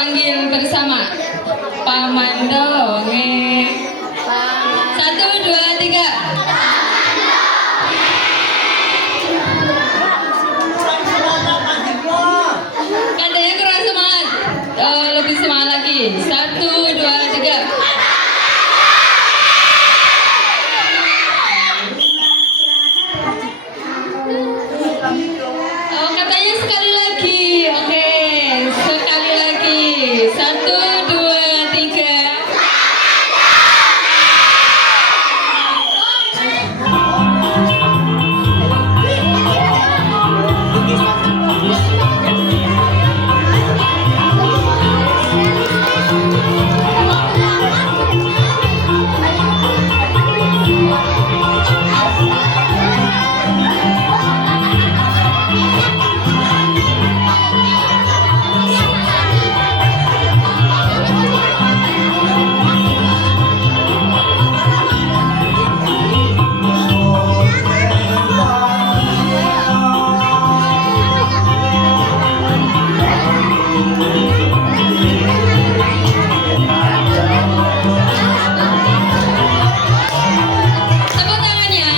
panggil bersama Paman Dongeng. 1, 2, 3. Katanya kurang semangat. Lebih semangat lagi. 1, 2, 3. Katanya sekali lagi. Oke, sekali lagi. 1, 2, 3. Tepuk tangannya.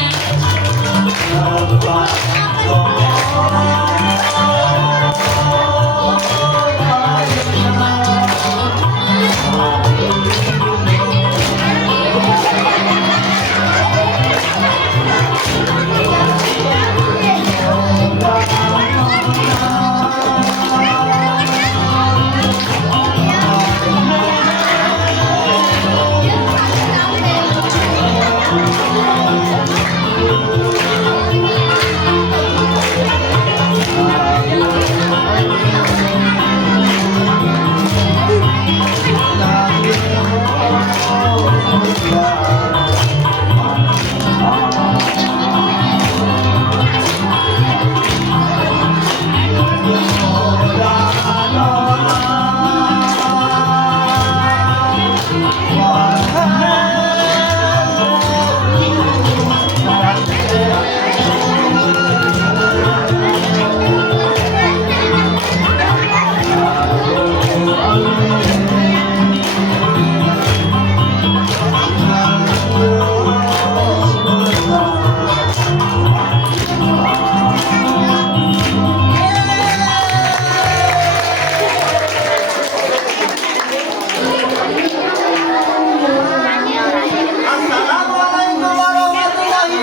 Assalamualaikum warahmatullahi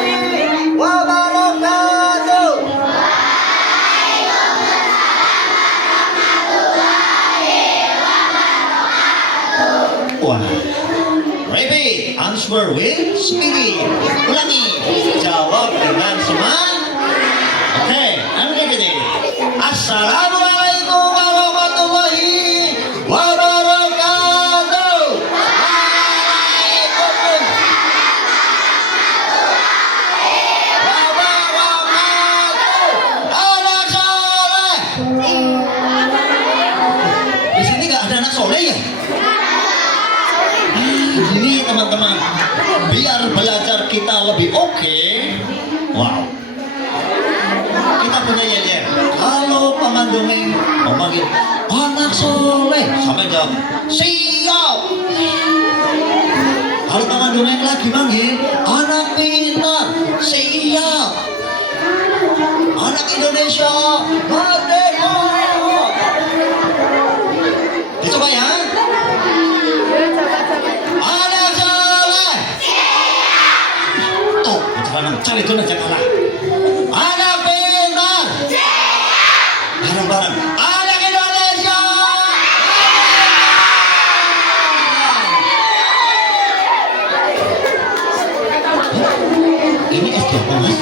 wabarakatuh. Wah, ready, answer with speaking. Ulangi, jawab dengan semangat. Oke, I'm ready. Assalamualaikum warahmatullahi wabarakatuh. Waalaikumsalam. Anak soleh. Di sini nggak ada anak soleh ya? Ini teman-teman, biar belajar kita lebih oke. Wow, kita punya yel-yel. Kalau Paman Dongeng memanggil anak soleh, sampai jawab siap. Kalau Paman Dongeng lagi manggil anak pintar, siap. Anak Indonesia merdeka. Dicoba ya. Anak soleh. Tuh, jangan cari itu aja kalah. Anak pintar. Bareng-bareng. Anak Indonesia. Ini SD apa mas?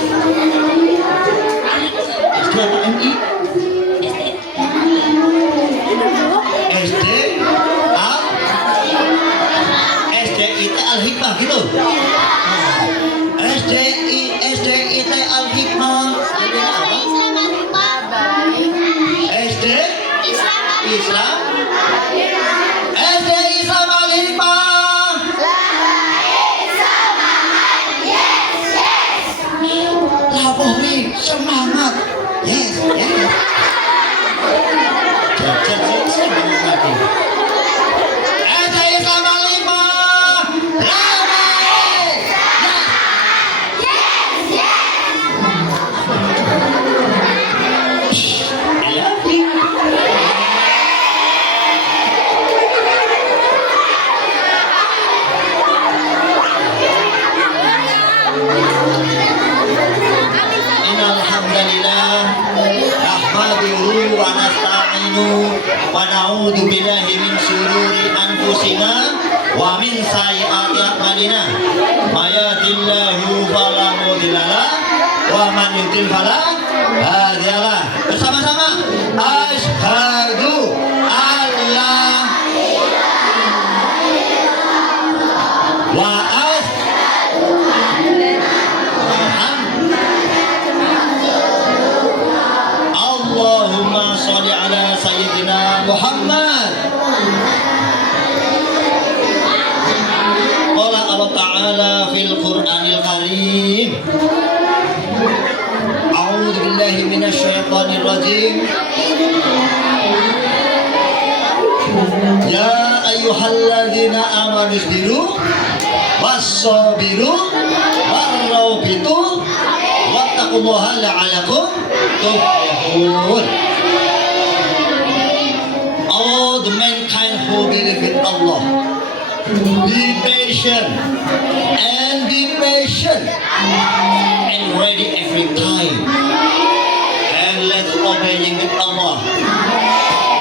SD apa MI? SD Al SDIT Al Hikmah gitu. SDIT Al Hikmah. SD Islam. SD Islam Al Hikmah. Laporin semangat. Yes, yes. Semangat lagi. wa na'udzu billahi min syururi anfusina wa min sayyiati a'malina. May yahdihillahu fala mudilla lahu wa man yudlil fala hadiya lahu. Bersama-sama. Asyhadu alla wa Allahumma sholli ala sayyidina Muhammad. Qala Allah Ta'ala fil Qur'anil Karim. A'udzu billahi minasy syaithanir rajim. Ya ayyuhalladzina amanu isbiru was-sabiru war-rabitu wattaqullaha la'allakum tuflihun. All the mankind who believe in Allah, be patient and ready every time, and let's obey with Allah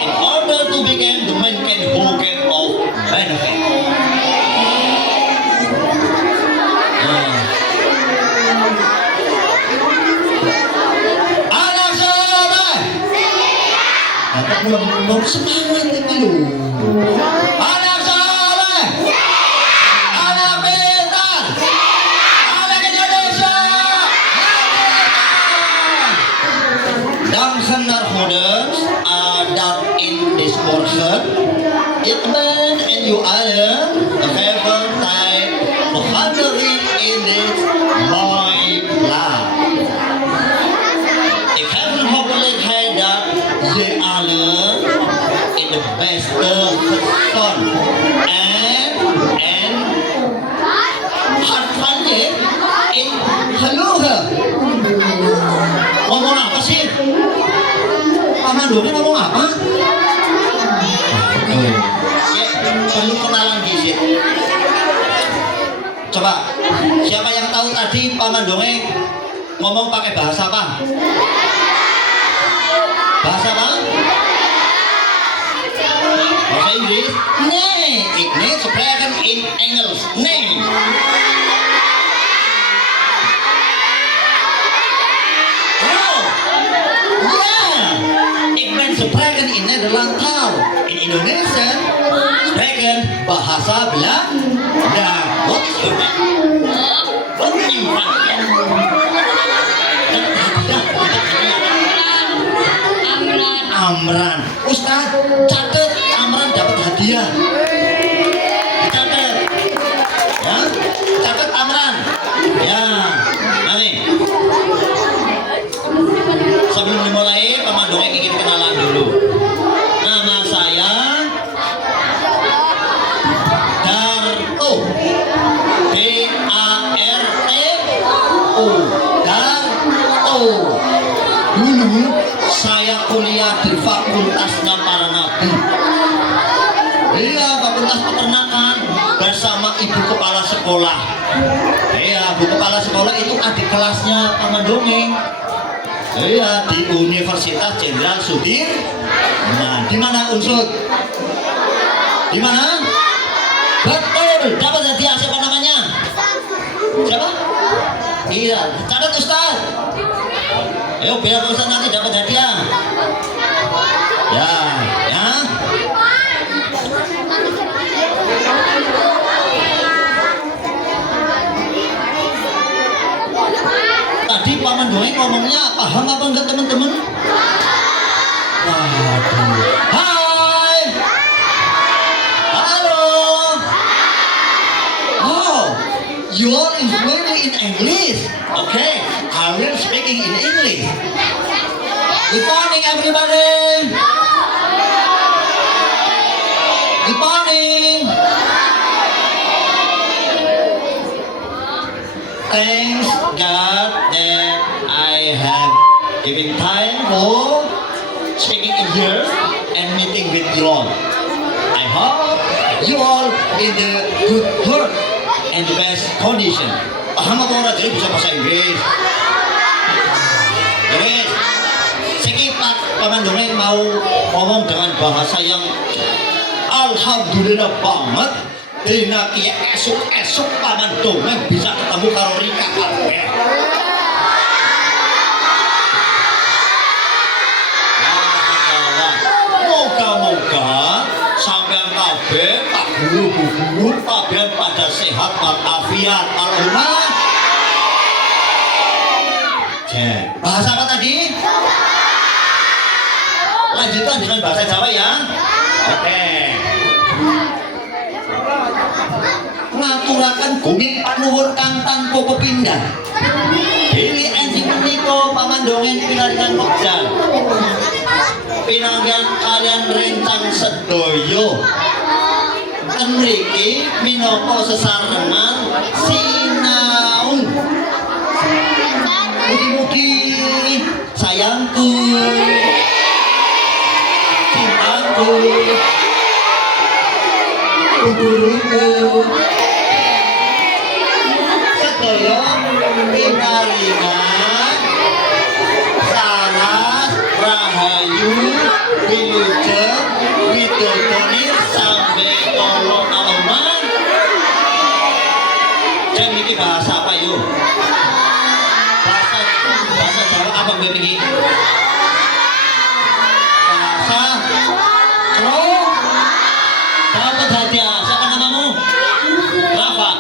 in order to become the mankind who get of benefit. Anak soleh, dapat belum semangat itu loh. Anak soleh, anak pintar, anak Indonesia. Dames en heren, dat in this portion, it means and you are the favorite time to handling in this my plan. If heaven hopefully had that, they are in the best son and hard fun in haluha. Ngomong apa sih? Paman Doni ngomong apa? Ya, perlu kenalan dikit. Coba, siapa yang tahu tadi Paman Doni ngomong pakai bahasa apa? Bahasa apa? Bahasa Inggris? Nee, ini spreken in Engels. Nee. Spreken in Nederland taal. In Indonesia, spreken bahasa Belanda. What is your name? What is your name? Amran. Ustaz, catat Amran dapat hadiah. Dicatat. Ya, catat Amran. Ya, nanti. Sebelum dimulai, Paman Dongeng ingin kenalan dulu. Nama saya Darto, D-A-R-T-O, Darto. Dulu saya kuliah di Fakultasnya Para Nabi. Iya, Fakultas Peternakan bersama Ibu Kepala Sekolah. Iya, Bu Kepala Sekolah itu adik kelasnya Paman Dongeng. Iya, di Universitas Jenderal Sudirman. Di mana Unsud? Di mana? Betul. Dapat hadiah siapa namanya? Siapa? Iya, catat Ustaz. Ayo biar Ustaz nanti dapat hadiah. Ya, ya. Tadi Paman Dongeng ngomongnya paham apa enggak teman-teman? Waduh. Hai. Halo. Oh, you are fluent in English. Okay, I will speaking in English. Good morning, everybody. Good morning. Thanks God that I have given time for speaking in here and meeting with you all. I hope you all in the good health and the best condition. Paham apa orang jadi bisa bahasa Inggris? Inggris. Sige, paman dongeng mau ngomong dengan bahasa yang alhamdulillah banget. Dina kia esuk paman dongeng bisa ketemu karo Rika kabeh. Moga-moga sampean kabeh Pak Guru Bu Guru kabeh pada sehat walafiat. Allahumma. Bahasa apa tadi? Lanjutkan dengan bahasa Jawa ya. Oke. Ngaturaken gunging panuwun kang tanpa pepindhan. Dewi enjing menika paman dongeng pinaringan wekdal. Pinanggihan kalian rencang sedaya. Ten mriki minangka sesarengan sinau. Mugi-mugi sayangku, cintaku, guruku, sedaya pinaringan saras rahayu wilujeng widodoni sampai kala alaman. Jam iki bahasa apa yuk? Bahasa Jawa apa gue ini? Bahasa Kro. Dapat hadiah. Siapa namamu? Rafa.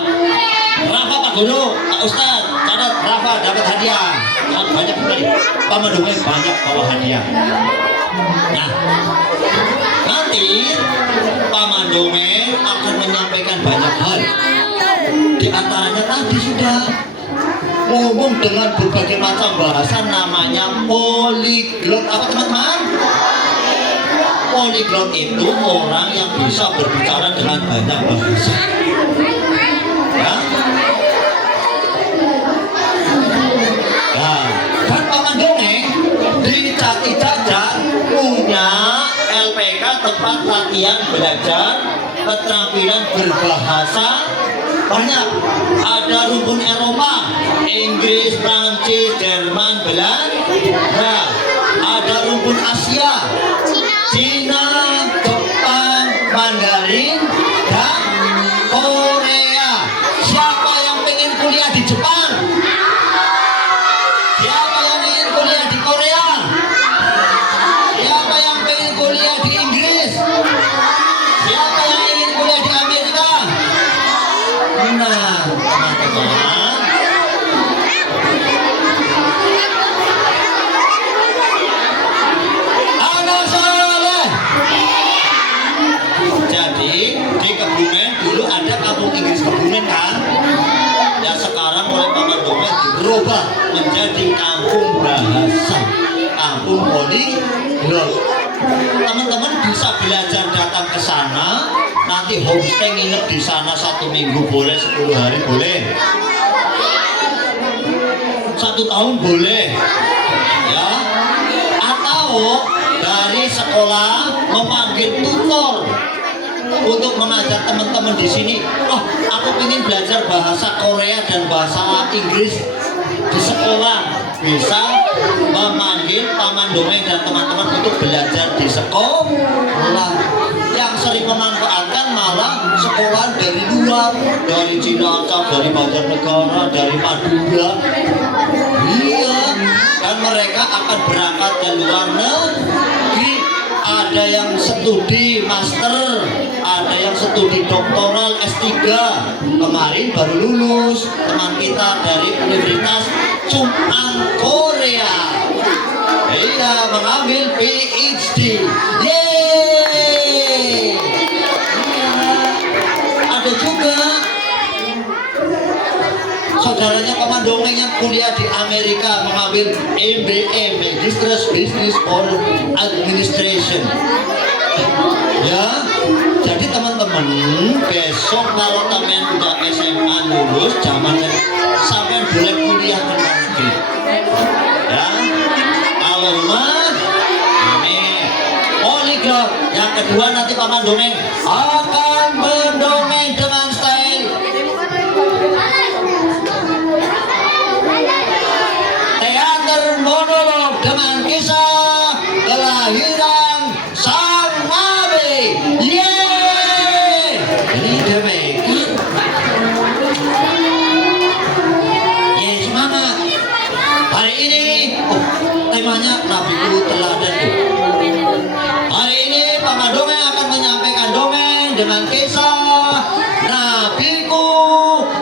Rafa Pak Guru, Pak Ustad. Catat Rafa dapat hadiah. Banyak sekali. Paman dongeng banyak bawa hadiah. Nah, nanti paman dongeng akan menyampaikan banyak hal. Di antaranya tadi sudah ngomong dengan berbagai macam bahasa, namanya polyglot. Apa teman-teman? Polyglot itu orang yang bisa berbicara dengan banyak bahasa. Ya. Nah, kan paman dongeng di Cati Jajar punya LPK tempat latihan belajar keterampilan berbahasa banyak. Ada rumpun Eropa, Inggris, Prancis, Jerman, Belanda. Ada rumpun Asia, Cina, Jepang, Mandarin, dan Korea. Siapa yang pengen kuliah di Jepang? Siapa yang ingin kuliah di Korea? Siapa yang pengen kuliah di Inggris? Siapa yang ingin kuliah di Amerika? Nah, teman-teman, anak soleh. Jadi di Kebumen dulu ada kampung Inggris Kebumen kan? Ya sekarang oleh paman dongeng dirubah menjadi kampung bahasa, kampung polyglot. Teman-teman bisa belajar datang ke sana. Nanti homestay nginep di sana 1 minggu boleh, 10 hari boleh, 1 tahun boleh, ya. Atau dari sekolah memanggil tutor untuk mengajar teman-teman di sini. Oh, aku ingin belajar bahasa Korea dan bahasa Inggris di sekolah. Bisa memanggil paman dongeng dan teman-teman untuk belajar di sekolah. Yang sering memanfaatkan malah sekolah dari luar, dari Cilacap, dari Banjarnegara, dari Madura. Iya, dan mereka akan berangkat ke luar negeri. Ada yang studi master, ada yang studi doktoral S3. Kemarin baru lulus teman kita dari Universitas Chung-Ang Korea. Iya, mengambil PhD. Yeay. Ada juga saudaranya paman dongeng yang kuliah di Amerika mengambil MBA, Magister Business or Administration. Ya, jadi teman-teman besok kalau teman udah SMA lulus, zamannya sampai boleh kuliah ke negeri. Ya, Allahumma amin. Polyglot. Yang kedua nanti paman dongeng akan mendongeng dengan style teater monolog dengan kisah gelap. saya akan menyampaikan dongeng dengan kisah Nabiku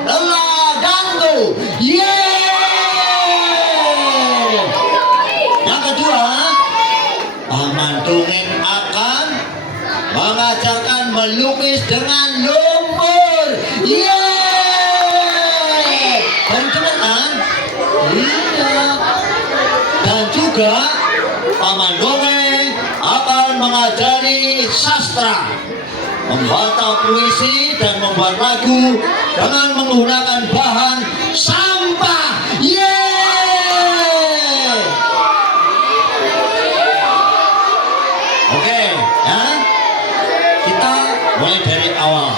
Ladangku. Yeay! Yang kedua, Paman Dongeng akan mengajarkan melukis dengan lumpur. Yeay! Dan kan? Iya. Dan juga Paman Dongeng akan mengajari sastra, membaca puisi dan membuat lagu dengan menggunakan bahan sampah. Yeay! Oke, ya. Kita mulai dari awal.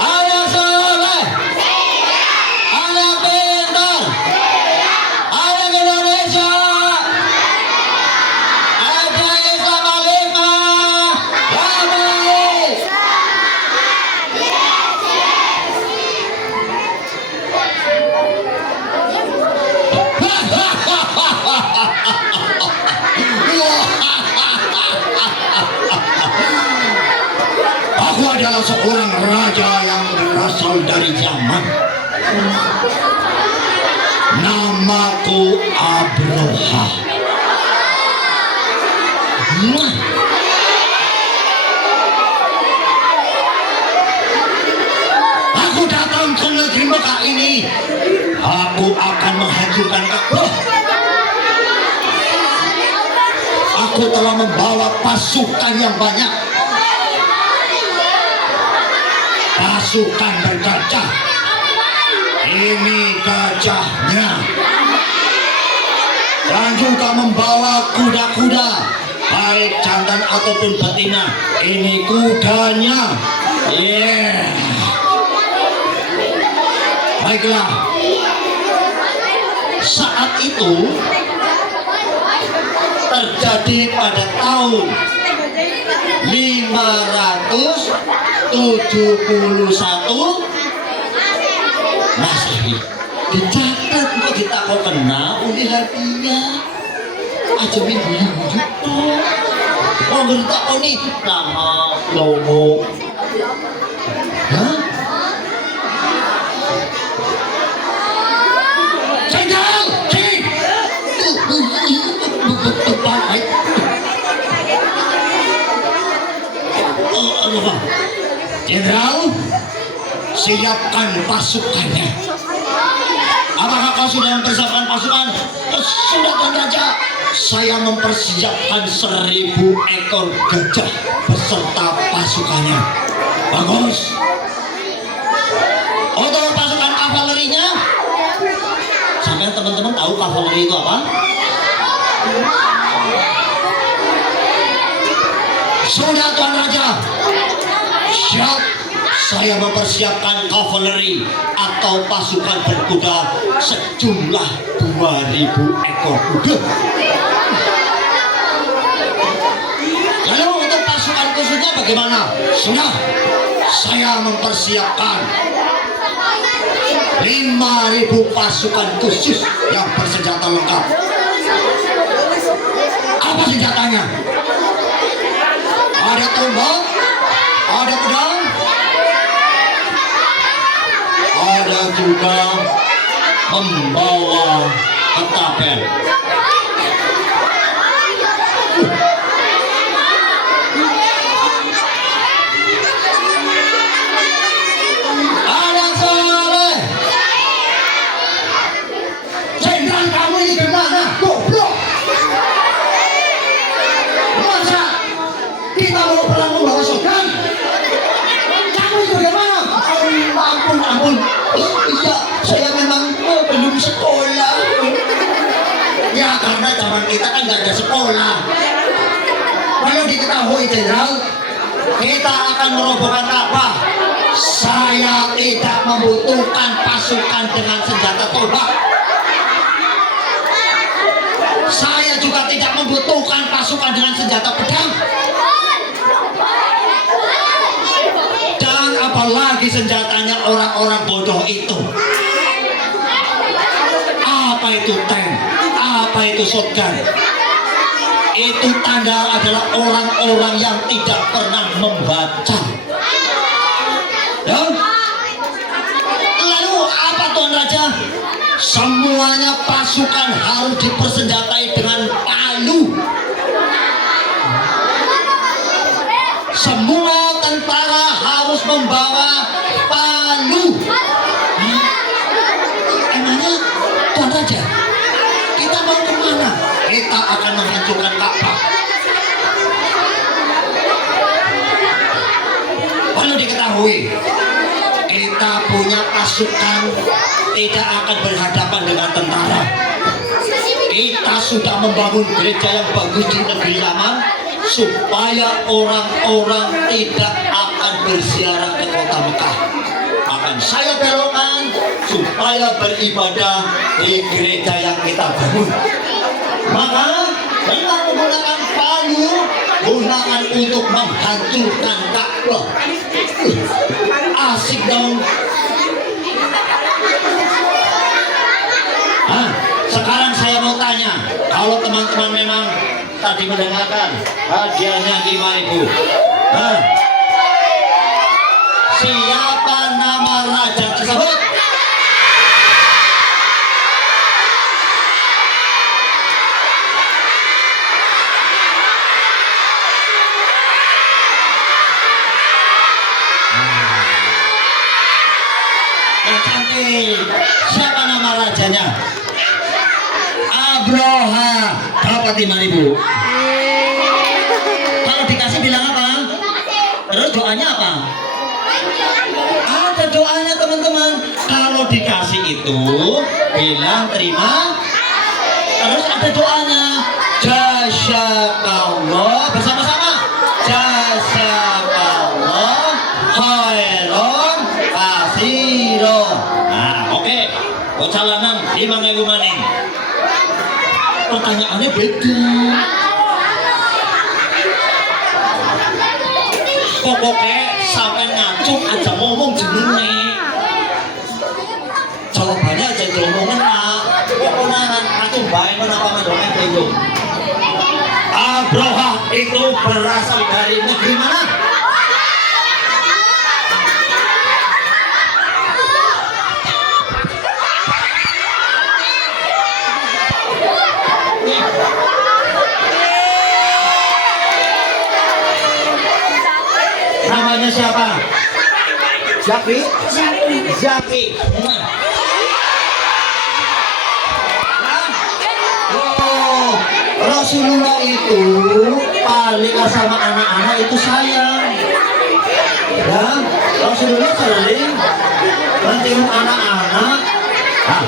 Anak soleh, anak pintar, anak Indonesia, ada Islam Alimah, damai. Aku adalah seorang raja yang berasal dari Yaman. Namaku Abroha. Aku datang ke negeri Mekah ini. Aku akan menghancurkan Ka'bah. Aku telah membawa pasukan yang banyak. Pasukan bergajah. Ini gajahnya. Dan juga membawa kuda-kuda, baik jantan ataupun betina. Ini kudanya. Yeah. Baiklah. Saat itu terjadi pada tahun 571 Masehi. Dicatat kok ditakok kena undi hadiah. Aja minggu oh ngerti kok nih nama logo. Hah? Jenderal, Jenderal, siapkan pasukannya. Apakah kau sudah mempersiapkan pasukan? Sudah, Tuan Raja. Saya mempersiapkan 1000 ekor gajah beserta pasukannya. Bagus. Untuk pasukan kavalerinya, sampai teman-teman tahu kavaleri itu apa? Sudah, Tuan Raja. Siap. Saya mempersiapkan kavaleri atau pasukan berkuda sejumlah 2000 ekor kuda. Lalu untuk pasukan khususnya bagaimana? Sudah, saya mempersiapkan 5000 pasukan khusus yang bersenjata lengkap. Apa senjatanya? Ada tombak, ada pedang, ada juga membawa ketapel. Anak soleh, jenderal kamu ini gimana? Goblok! Masa kita mau perang membawa shotgun? Kamu itu gimana? Ampun. Iya, saya memang belum sekolah. Ya, karena zaman kita kan nggak ada sekolah. Perlu diketahui, Jenderal, kita akan merobohkan Ka'bah. Saya tidak membutuhkan pasukan dengan senjata tombak. Saya juga tidak membutuhkan pasukan dengan senjata pedang. Dan apalagi senjatanya orang-orang bodoh itu. Apa itu tank? Apa Apa itu shotgun? Itu tanda adalah orang-orang yang tidak pernah membaca. Ya? Lalu apa Tuan Raja? Semuanya pasukan harus dipersenjatai dengan palu. Semua tentara harus membawa palu. Emangnya Tuan Raja, kita mau kemana? Kita akan menghancurkan Ka'bah. Perlu diketahui, kita punya pasukan tidak akan berhadapan dengan tentara. Kita sudah membangun gereja yang bagus di negeri Yaman supaya orang-orang tidak akan berziarah ke kota Mekah. Akan saya belokkan supaya beribadah di gereja yang kita bangun. Maka dengan menggunakan palu, gunakan untuk menghancurkan Ka'bah. Asik dong. Nah, sekarang saya mau tanya, kalau teman-teman memang tadi mendengarkan hadiahnya 5.000. Nah, siapa nama raja tersebut? Yang cantik. Siapa nama rajanya? Abroha. Dapat 5.000. Kalau dikasih bilang apa? Terus doanya apa? Ada doanya teman-teman. Kalau dikasih itu bilang terima. Terus ada doanya. Jazakallah. Bersama-sama. Jazakallah khairan katsiran. Nah, oke. Ucalan 5.000 maning. Pertanyaannya beda. Pokoknya sampai ngacung aja ngomong jenenge. Jawabannya aja ngomongin pokoknya ngacung baik menapa mendongeng bingung. Abroha itu berasal dari negeri mana? Namanya siapa? Zaki? Zaki. Oh, Rasulullah itu paling sama anak-anak itu sayang. Ya, Rasulullah sering mentium anak-anak. Nah,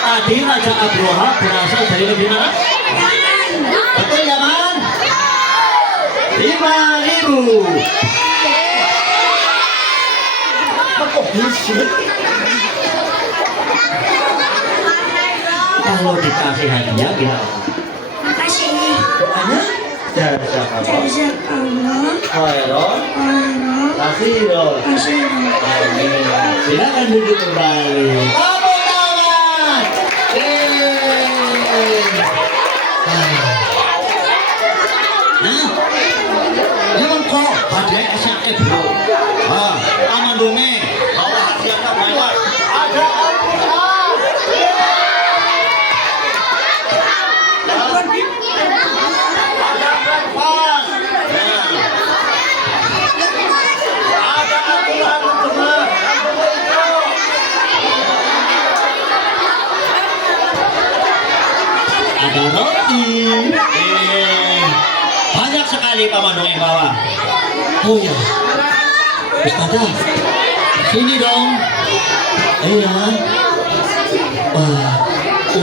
tadi Raja Abroha berasal dari negeri mana? Betul ya, Man? 5.000. Kalau dikasih hadiah bilang Makasih. doanya Jazakallah khairan khairan katsiran. katsiran. Silakan duduk kembali. Tepuk tangan. Nah, jangan kok hadiah sakit bro. Aman dome. Bawa hadiahnya banyak. Ada ada roti. Banyak sekali paman dongeng bawah. Oh ya, Ustazah, sini dong. Iya.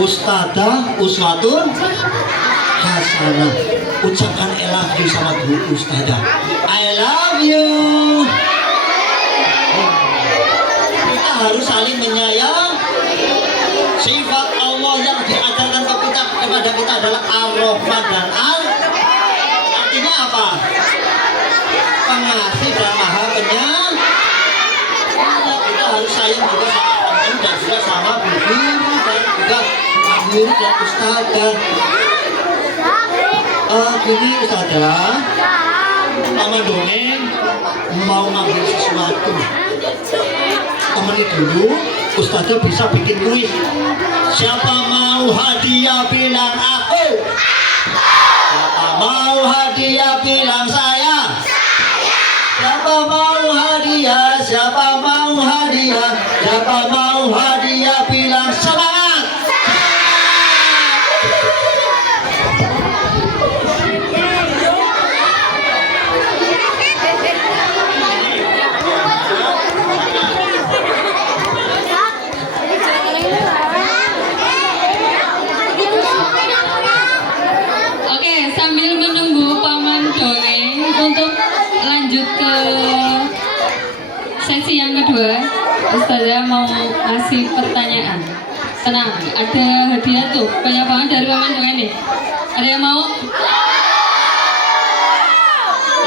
Ustazah uswatun hasanah. Ucapkan I love you sama Bu Ustazah. I love you. Kita harus saling menyayang. Sifat Allah yang diajarkan kepada kita adalah Ar-Rahman dan artinya apa? Pengasih dan Maha Penyayang. Kita harus sayang juga sama teman dan juga sama guru dan juga murid dan ustazah. Gini ustazah, Paman Dongeng mau ngambil sesuatu. Temani dulu, ustazah bisa bikin kuis. Siapa mau hadiah bilang aku. Siapa mau hadiah bilang saya. Siapa mau hadiah, siapa mau hadiah, siapa mau hadiah bilang semangat. Oke, sambil menunggu Paman Dongeng untuk lanjut ke sesi yang kedua, Ustazah mau kasih pertanyaan. Tenang, ada hadiah tuh, banyak banget dari Paman Dongeng nih. Ada yang mau?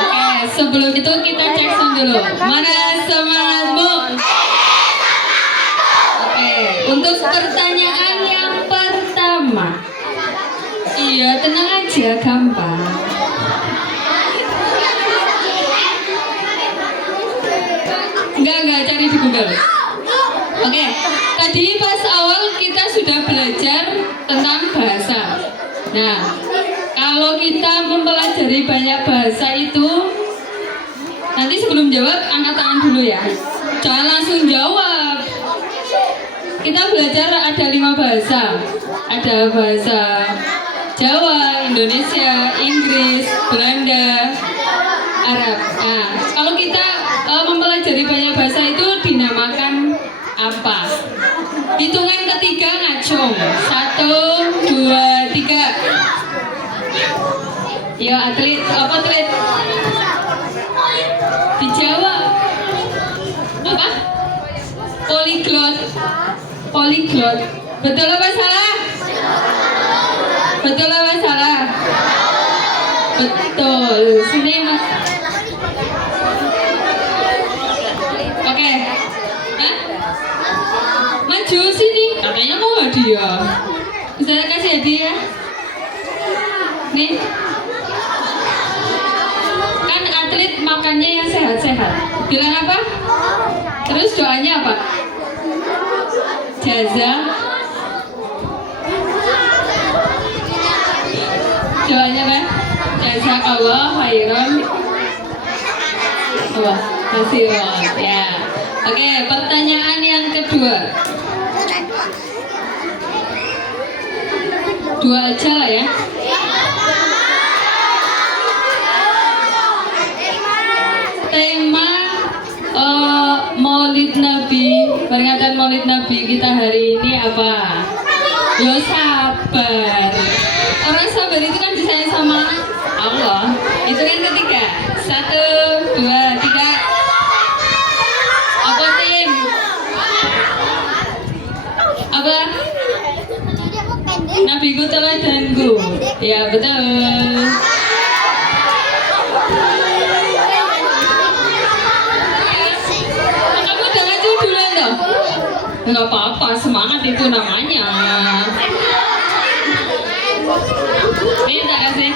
Oke, sebelum itu kita cek sound dulu. Mana semangatmu? Oke, untuk pertanyaan yang pertama. Iya, tenang aja, gampang. Enggak, cari di Google. Oke, tadi pas awal kita sudah belajar tentang bahasa. Nah, kalau kita mempelajari banyak bahasa itu, nanti sebelum jawab, angkat tangan dulu ya. Jangan langsung jawab. Kita belajar ada 5 bahasa. Ada bahasa Jawa, Indonesia, Inggris, Belanda, Arab. Nah, kalau kita mempelajari banyak bahasa itu dinamakan apa? Hitungan ketiga ngacung. 1, 2, 3. Ya atlet, apa atlet? Dijawab. Apa? Poliglot. Poliglot. Betul apa salah? Betul apa salah? Betul. Sini mas. Oke. Hah? Maju sini. Katanya mau hadiah. Bisa kasih hadiah? Nih. Kan atlet makannya yang sehat-sehat. Bilang apa? Terus doanya apa? Jaza. Doanya apa? Jazakallah khairan. Wah, masih ya. Oke, pertanyaan yang kedua. 2 aja lah ya. Tema Maulid Nabi, peringatan Maulid Nabi kita hari ini apa? Yo sabar. Orang sabar itu kan disayang sama Allah. Itu yang ketiga. 1, 2, 3. Apa tim? Apa? Nabiku teladanku. Ya betul. Kamu udah ngaji duluan toh? Enggak apa-apa, semangat itu namanya. Ini tak kasih.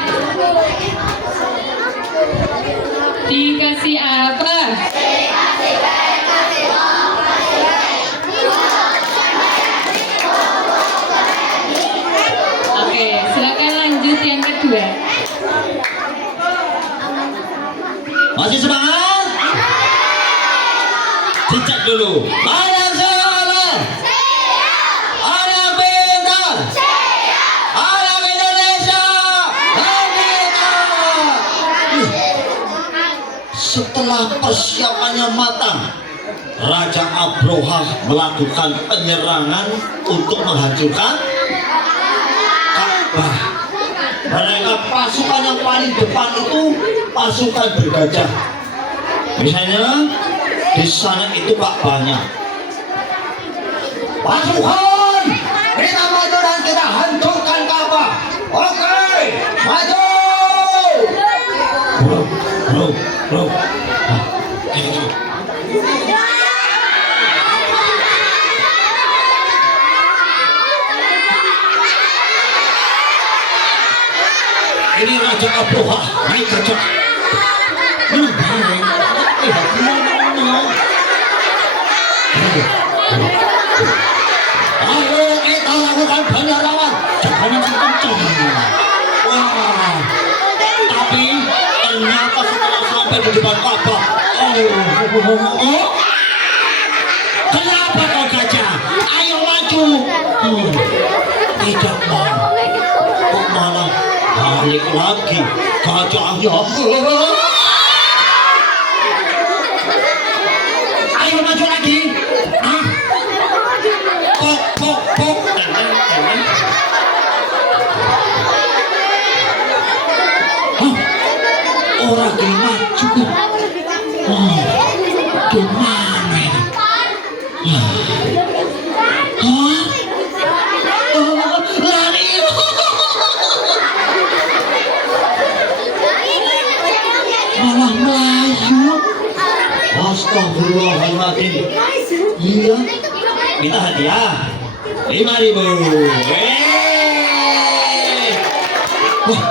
Dikasih apa? Oke, silakan lanjut yang kedua. Masih semangat? Cicak dulu. Anak sekolah. Anak pintar. Anak Indonesia. Merdeka. Setelah persiapannya matang, Raja Abroha melakukan penyerangan untuk menghancurkan Ka'bah. Mereka pasukan yang paling depan itu pasukan bergajah. Misalnya di sana itu Ka'bahnya. Pasukan, kita maju dan kita hancurkan Ka'bah. Oke, maju. Bro. ini Raja Apoha. Naik Raja. Ayo kita lakukan penyerahan. Jangan kencang. Wah. Tapi ternyata setelah sampai di depan Ka'bah, kenapa kau gajah? Ayo maju. Tidak mau. Kok malah balik lagi gajahnya? Ayo maju lagi. Pok pok pok. Orang gelap juga. Gimana ini? Lari. Malah melayu. Astagfirullahaladzim. Iya. Minta hadiah 5.000. Wah,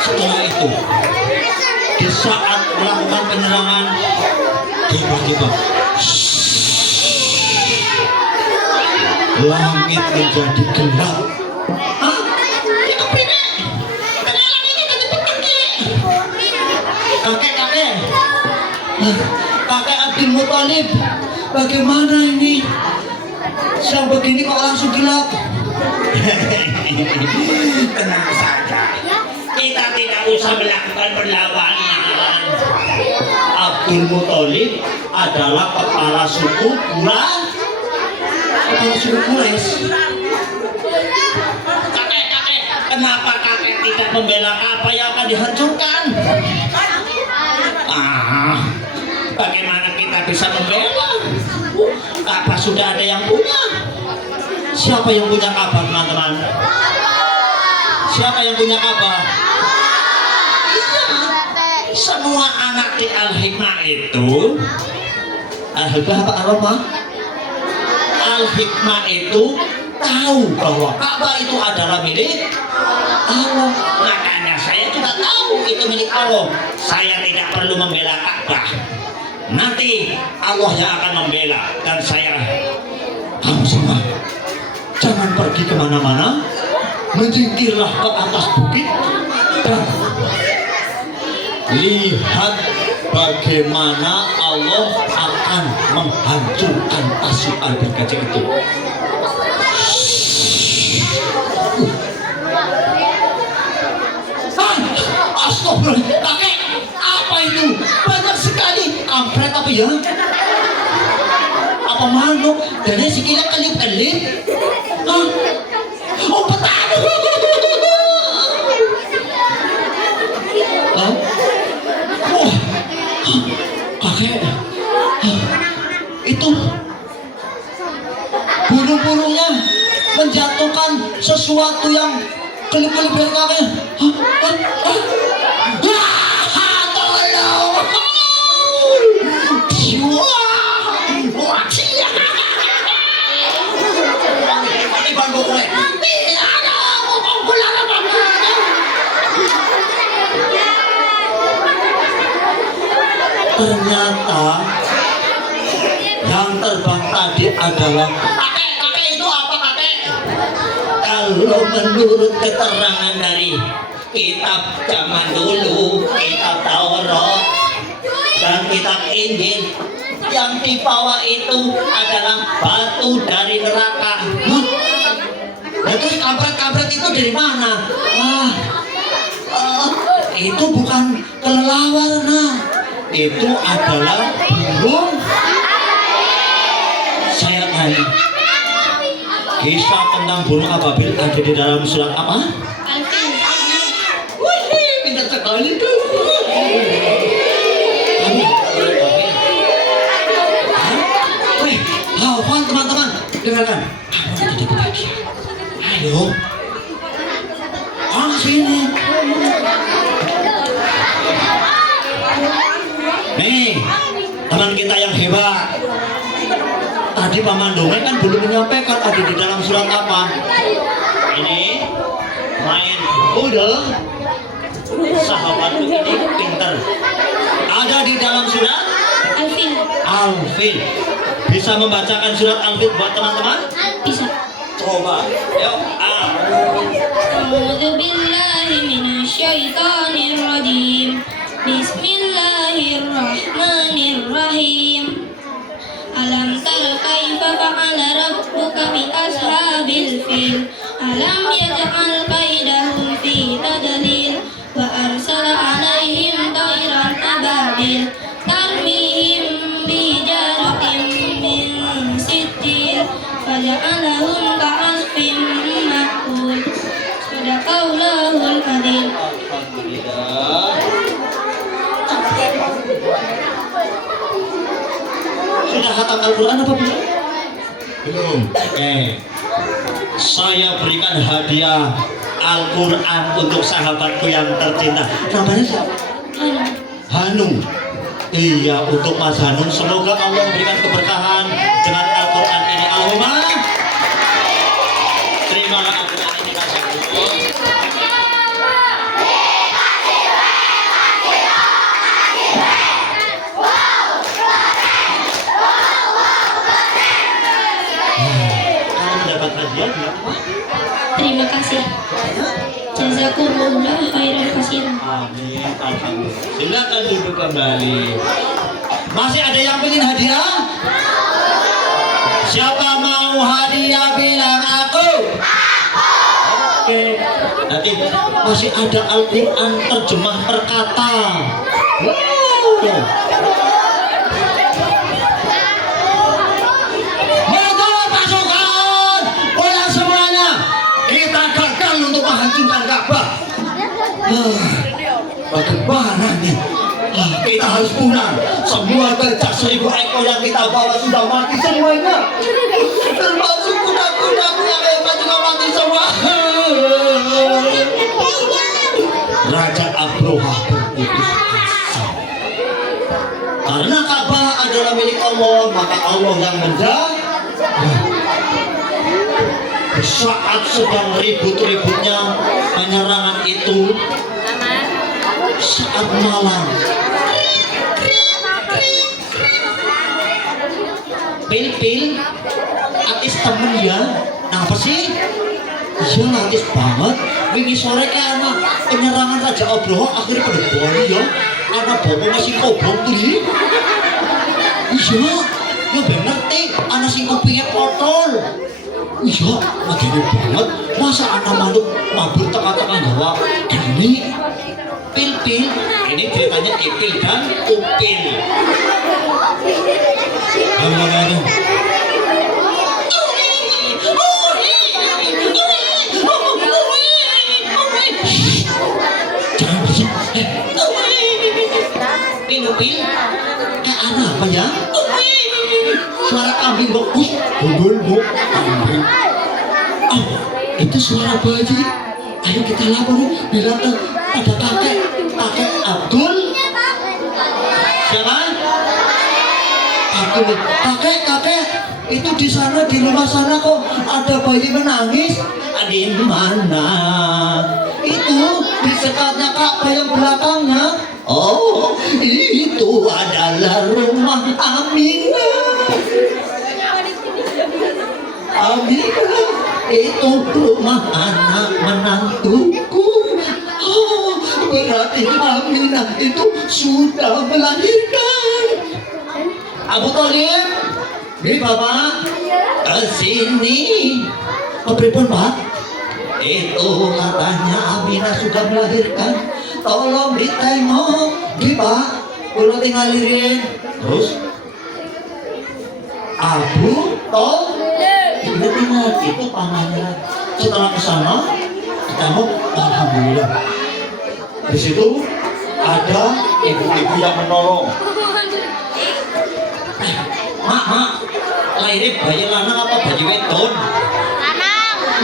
setelah itu di saat melakukan penyerangan tiba-tiba langit menjadi gelap. Kakek Abdul Muthalib, bagaimana ini? Siang begini kok langsung gelap? Tenang saja, kita tidak usah melakukan perlawanan. Abdul Muthalib adalah kepala suku Quraisy. Kakek, kenapa kakek tidak membela apa yang akan dihancurkan? Bagaimana kita bisa membela? Apa sudah ada yang punya? Siapa yang punya Ka'bah, teman-teman? Siapa yang punya Ka'bah? Semua anak di Al-Hikmah itu, Al-Hikmah apa Aroma? Al-Hikmah itu tahu bahwa Ka'bah itu adalah milik Allah. Makanya saya juga tahu itu milik Allah. Saya tidak perlu membela Ka'bah. Nanti Allah yang akan membela. Dan saya, Kamu semua jangan pergi kemana-mana, menyingkirlah ke atas bukit dan lihat bagaimana Allah akan menghancurkan pasukan bergajah itu. Astagfirullah, kakek, apa itu? Banyak sekali kampret apa ya? Apa manuk? Dan sikilnya kelip-kelip. Oh, petani. Wah, kakek, itu burung-burungnya menjatuhkan sesuatu yang kelip-kelip dari kakek. Ternyata yang terbang tadi adalah kakek itu apa kakek? kalau menurut keterangan dari kitab zaman dulu, kitab Taurat dan kitab Injil, yang dibawa itu adalah batu dari neraka. Terus kampret-kampret itu dari mana? Itu bukan kelelawar, nah. Itu adalah burung. Saya tanya, kisah tentang burung ababil ada di dalam surat apa? Wih, pintar sekali tuh. Wih, hafal teman-teman, dengarkan. Kamu tidak bahagia. Ayo, sini. Nih, teman kita yang hebat. Tadi Pak Mandongen kan belum menyampaikan ada di dalam surat apa. Ini main udah. ini pinter. Ada di dalam surat Alfil. Al-Fil. Bisa membacakan surat Al-Fil buat teman-teman? Bisa. Coba. Yuk. A'udzu billahi minasyaitonir rajim. Bismillahirrahmanirrahim. Alam tara kaifa fa'ala rabbuka bi ashabil fil. Alam yaj'al kaidahum fi tadlil wa arsala 'alaihim tayran ababil tarmihim bi jaratin min sijil faja'alahum ka'asfin ma'kul. Sadaqallahul adzim. Sudah hafal Al-Quran apa belum? Belum. Saya berikan hadiah Al-Quran untuk sahabatku yang tercinta. Namanya siapa? Hanung. Iya, untuk Mas Hanung. Semoga Allah memberikan keberkahan dengan Al-Quran ini. Allahumma. Terimalah Al-Quran ini Mas Hanung. Dapat hadiah berapa? Terima kasih. Jazakumullah khairan katsiran. Amin. Alhamdulillah. Silakan duduk kembali. Masih ada yang ingin hadiah? Siapa mau hadiah bilang aku? Oke. Nanti masih ada Al-Quran terjemah perkata. Wow. Menghancurkan Ka'bah. Bagaimana nih? Kita harus pulang. Semua gajah 1000 ekor yang kita bawa sudah mati semuanya. Termasuk kuda-kudaku yang hebat juga mati semua. Raja Abroha berputus asa. Karena Ka'bah adalah milik Allah, maka Allah yang menjaga. Saat sedang ribut-ributnya penyerangan itu, saat malam, pil atis temen ya, apa sih? Iya atis banget. Wingi sore kayak anak penyerangan Raja Abroha akhirnya pada bali ya, anak bawa masih kobong tuh ya. Iya, ya bener ngerti, anak sing kupingnya kotor. Iya, begini banget. Masa anak makhluk mabur tengah-tengah Jawa ini pil. Ini ceritanya Ipil dan Upil. Halo. Jangan berisik. Upil. Kayak anak apa ya? Suara kambing bagus, bubul kambing. Oh, itu suara bayi. Ayo kita lapor, bilang ada kakek Abdul. Siapa? Abdul. Kakek, itu di sana di rumah sana kok ada bayi menangis. Di mana? Itu di sekatnya Ka'bah yang belakangnya. Oh, itu adalah rumah Aminah. Aminah, itu rumah anak menantuku. Oh, berarti Aminah itu sudah melahirkan. Abu Thalib, ini Bapak, kesini. Pripun Pak? Itu katanya Aminah sudah melahirkan. Tolong ditengok, di Pak. Kalau tinggal lirin. Terus Abu Thalib tinggal itu pamannya. Setelah kesana, ditengok, alhamdulillah. Di situ ada ibu-ibu yang menolong. Mak, lahirnya bayi lanang apa bayi wedon?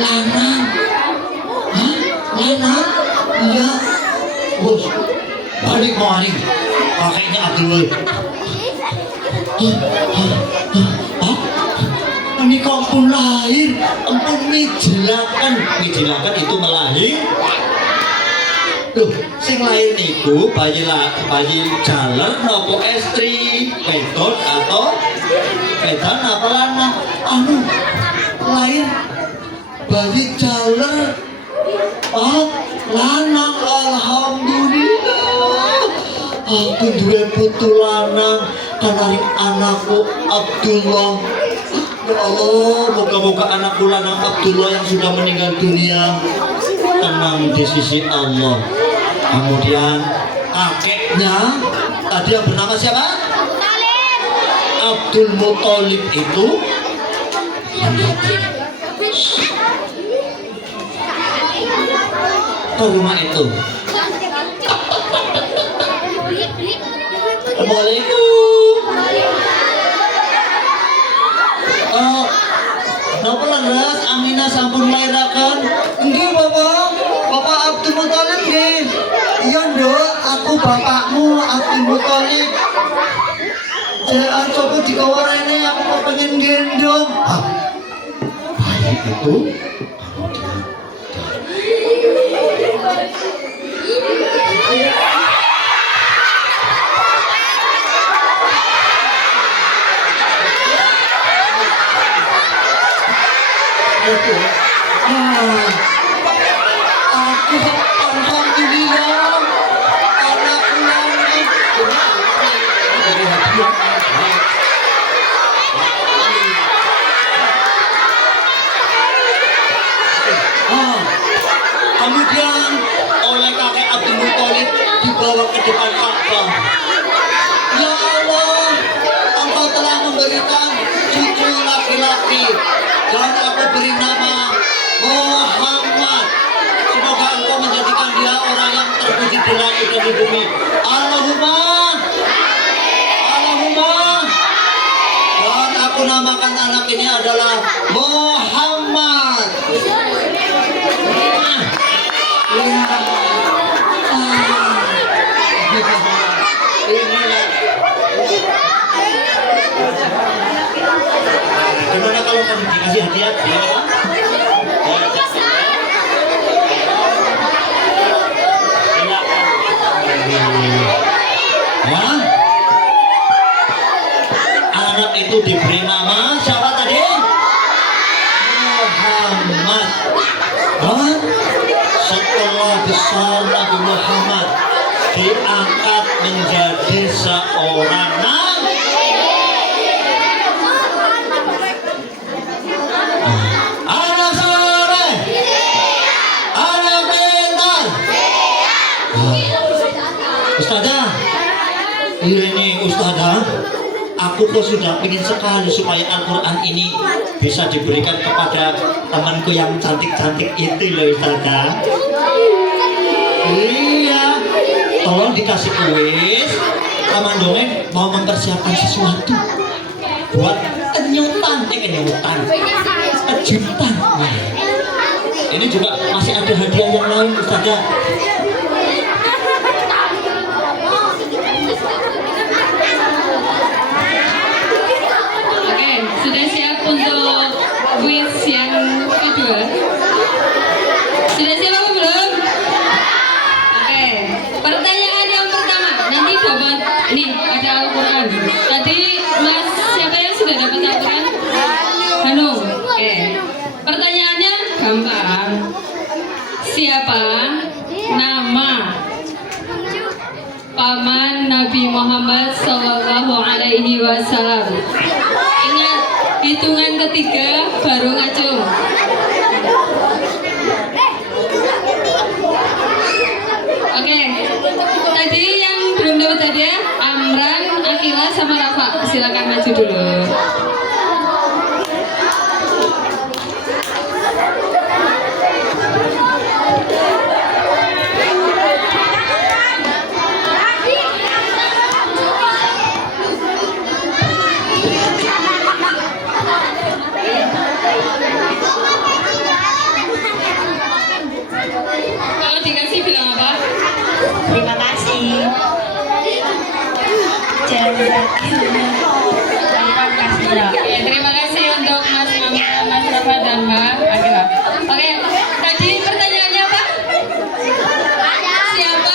Lanang. Hah? Lanang? Iya. Bos, balik maling. Kakeknya Abdul. Ini kok pun lahir, empun mijilakan itu melahir. Loh, si sing lair niku bayi jaler nopo estri, wedok atau wedan apa lanang? Anu lair bayi jaler. Oh, lanang alhamdulillah. Aku duwe putu lanang kanaring anakku Abdullah. Ya Allah, moga-moga anakku lanang Abdullah yang sudah meninggal dunia tenang di sisi Allah. Kemudian kakeknya tadi yang bernama siapa? Abdul Muthalib itu ke rumah itu. Assalamualaikum. Napa leres Aminah sampun lairaken? Nggih, Bapak. Bapak Abdul Muthalib nggih. Iya, Nduk, aku bapakmu Abdul Muthalib. Jangan coba dikawarene aku mau pengen gendong. Baik itu. Aku alhamdulillah anakku lanang. Kemudian oleh kakek Abdul Muthalib dibawa ke depan Ka'bah. Ya Allah, Engkau telah memberikan cucu laki-laki dan aku beri nama Muhammad. Semoga Engkau menjadikan dia orang yang terpuji di langit dan di bumi. Allahumma. Dan aku namakan anak ini adalah Muhammad. Gimana kalau kamu dikasih hadiah? Hah? Anak itu diberi nama siapa tadi? Muhammad. Hah? Setelah besar Nabi Muhammad diangkat menjadi seorang nabi. Anak soleh, anak pintar. Ustazah, ini Ustazah, aku kok sudah ingin sekali supaya Al-Quran ini bisa diberikan kepada temanku yang cantik-cantik itu loh Ustazah. Iya, tolong dikasih kuis. Taman Dongeng mau mempersiapkan sesuatu buat kejutan. Nah, ini juga masih ada hadiah yang lain Ustazah. Oke, sudah siap untuk quiz yang kedua? Sudah siap apa belum? Oke, pertanyaan yang pertama nanti dapat ini ada Al-Quran. Tadi Mas siapa yang sudah dapat Al-Quran? Hanum. Oke, pertanyaannya gampang. Siapa nama paman Nabi Muhammad Sallallahu Alaihi Wasallam? Ingat, hitungan ketiga baru ngacung. Oke, tadi yang belum dapat hadiah Amran, Akila, sama Rafa. Silakan maju dulu. Kalau dikasih bilang apa? Terima kasih. Oke, terima kasih untuk Mas Mama, Mas Rafa dan Mbak Akila. Oke, tadi pertanyaannya apa? Siapa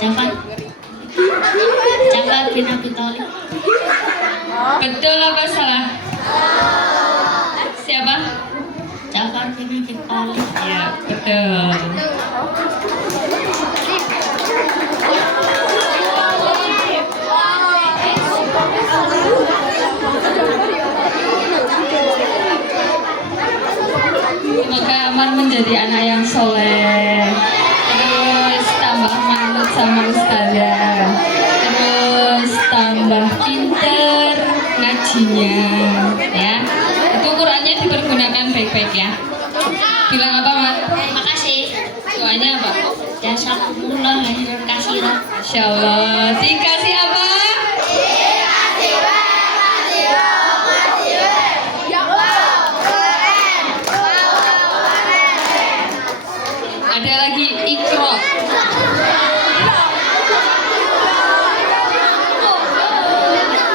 Jafar. Jafar bin Abi Thalib. Betul apa salah? Siapa? Jafar bin Abi Thalib. Ya, betul. Semoga Amar menjadi anak yang soleh, terus tambah manut sama ustazah, terus tambah pinter ngajinya, ya. Itu Qurannya dipergunakan baik-baik ya. Bilang apa, Mat? Makasih. Doanya apa? Jazakumullah khairan katsiran. Masya Allah. Dikasih apa? Ada lagi ikro.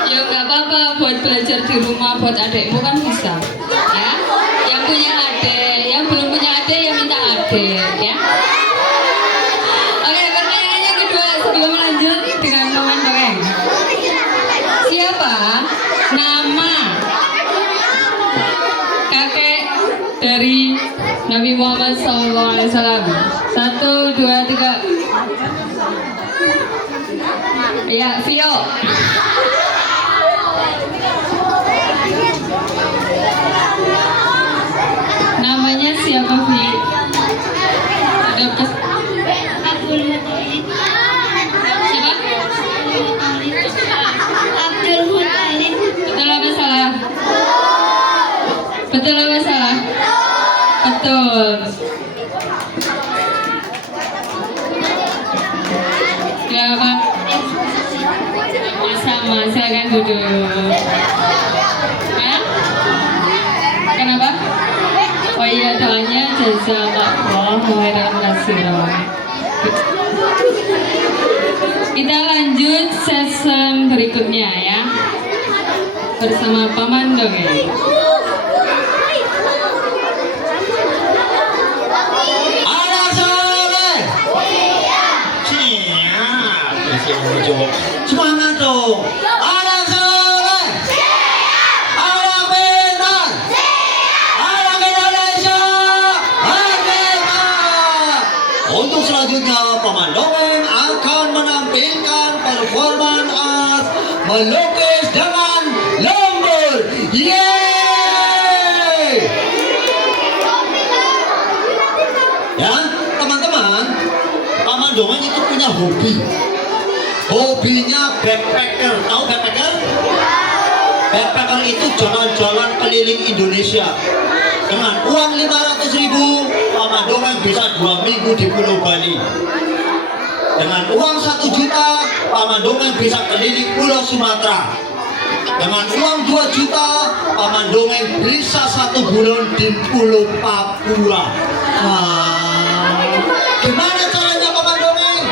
Ya nggak apa-apa buat belajar di rumah buat adekmu kan bisa, ya. Yang punya adek, yang belum punya adek ya minta adek, ya. Oke, pertanyaan yang kedua sebelum lanjut dengan momen dongeng. Siapa nama kakek dari Nabi Muhammad SAW? 1, 2, 3. Ya, Vio. Namanya siapa, Vi? Ada kes... Abdul Muthalib. Siapa? Abdul Muthalib. Betul apa salah? Betul apa salah? Betul. Ya, Pak. Sama-sama, silakan duduk. Hah? Kenapa? Oh iya, doanya jazakallah khairan katsiran. Kita lanjut session berikutnya ya. Bersama Paman Dongeng. Anak soleh. Siap. Semangat dong. Anak soleh. Anak pintar. Anak Indonesia. Merdeka. Untuk selanjutnya Paman Dongeng akan menampilkan performan art melukis dengan lumpur. Yeay! Ya, teman-teman, Paman Dongeng itu punya hobi. Hobinya backpacker. Tahu backpacker? Backpacker itu jalan-jalan keliling Indonesia. Dengan uang 500.000, Paman Dongeng bisa 2 minggu di Pulau Bali. Dengan uang 1 juta, Paman Dongeng bisa keliling Pulau Sumatera. Dengan uang 2 juta, Paman Dongeng bisa 1 bulan di Pulau Papua. Gimana caranya Paman Dongeng?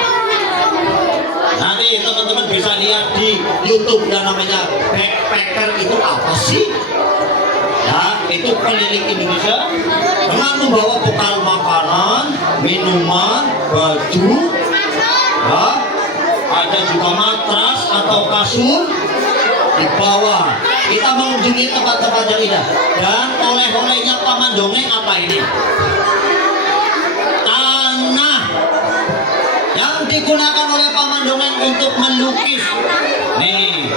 Nanti teman-teman bisa lihat di YouTube yang namanya backpacker itu apa sih? Ya, itu keliling Indonesia dengan membawa bekal makanan, minuman, baju, ya, ada juga matras atau kasur di bawah. Kita mengunjungi tempat-tempat yang indah. Dan oleh-olehnya Paman Dongeng apa ini? Tanah yang digunakan oleh Paman Dongeng untuk melukis. Nih,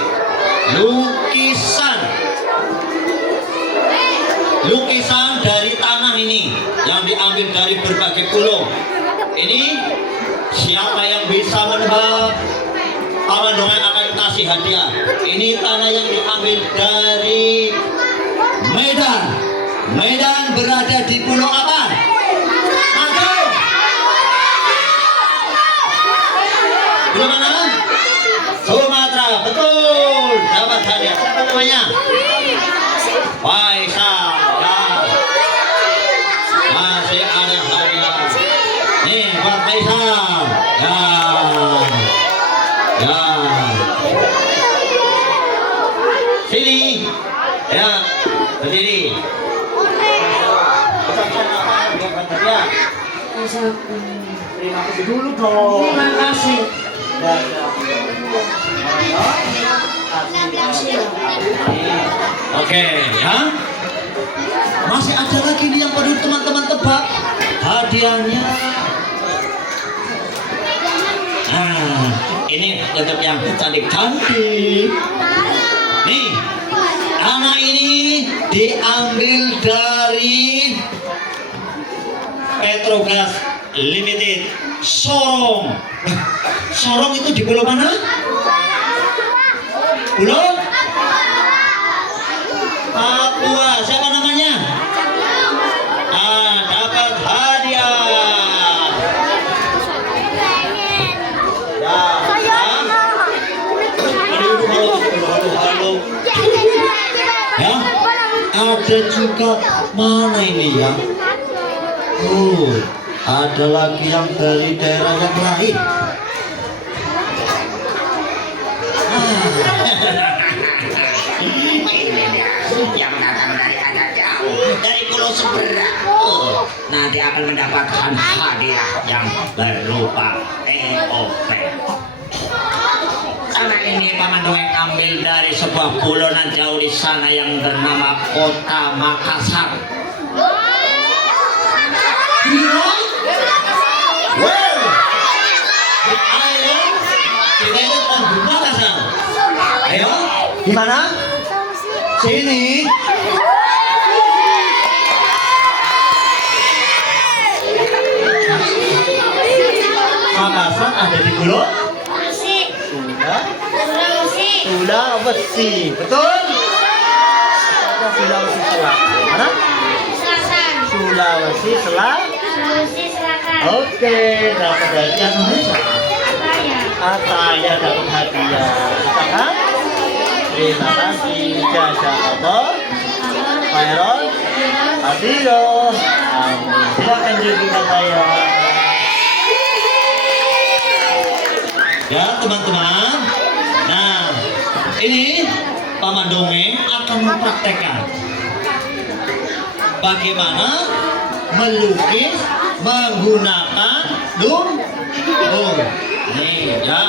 lukisan dari tanah ini yang diambil dari berbagai pulau. Ini siapa yang bisa menebak? Paman Dongeng akan kasih hadiah. Ini tanah yang diambil dari Medan. Medan berada di pulau apa? Aduh. Pulau mana? Sumatera. Betul. Dapat hadiah. Siapa namanya? Faisal. Ya. Masih ada hadiah. Nih buat Faisal. Ya. Ya. Sini. Ya. Berdiri. Ya. Terima kasih dulu dong. Terima kasih. Oke, ya. Masih ada lagi nih yang perlu teman-teman tebak hadiahnya. Nah, ini untuk yang cantik-cantik. Nih, anak ini diambil dari Petrogas Limited Sorong. Sorong itu di pulau mana? Pulau Papua. Siapa namanya? Dapat hadiah. Halo. Ya, ada juga mana ini ya? Oh, ada lagi yang dari daerah yang lain. Yang datang dari agak jauh, dari pulau seberang. Nanti akan mendapatkan hadiah yang berupa EOP. Karena ini Paman Dongeng ambil dari sebuah pulau nan jauh di sana yang bernama Kota Makassar. Well, the island situated on Makassar. Ayo, di mana? Sini. Makassar ada di pulau Sulawesi. Betul? Ada Sulawesi Selatan. Mana? Selatan. Sulawesi Selatan. Sulawesi Selatan. Oke, dapat hadiah Indonesia. Apa ya? Ataya dapat hadiah. Silakan. Terima kasih. Jazakallah. Khairan. Adilo. Amin. Silakan duduk saya. Ya teman-teman. Nah, ini Paman Dongeng akan mempraktekkan bagaimana melukis menggunakan nih ya.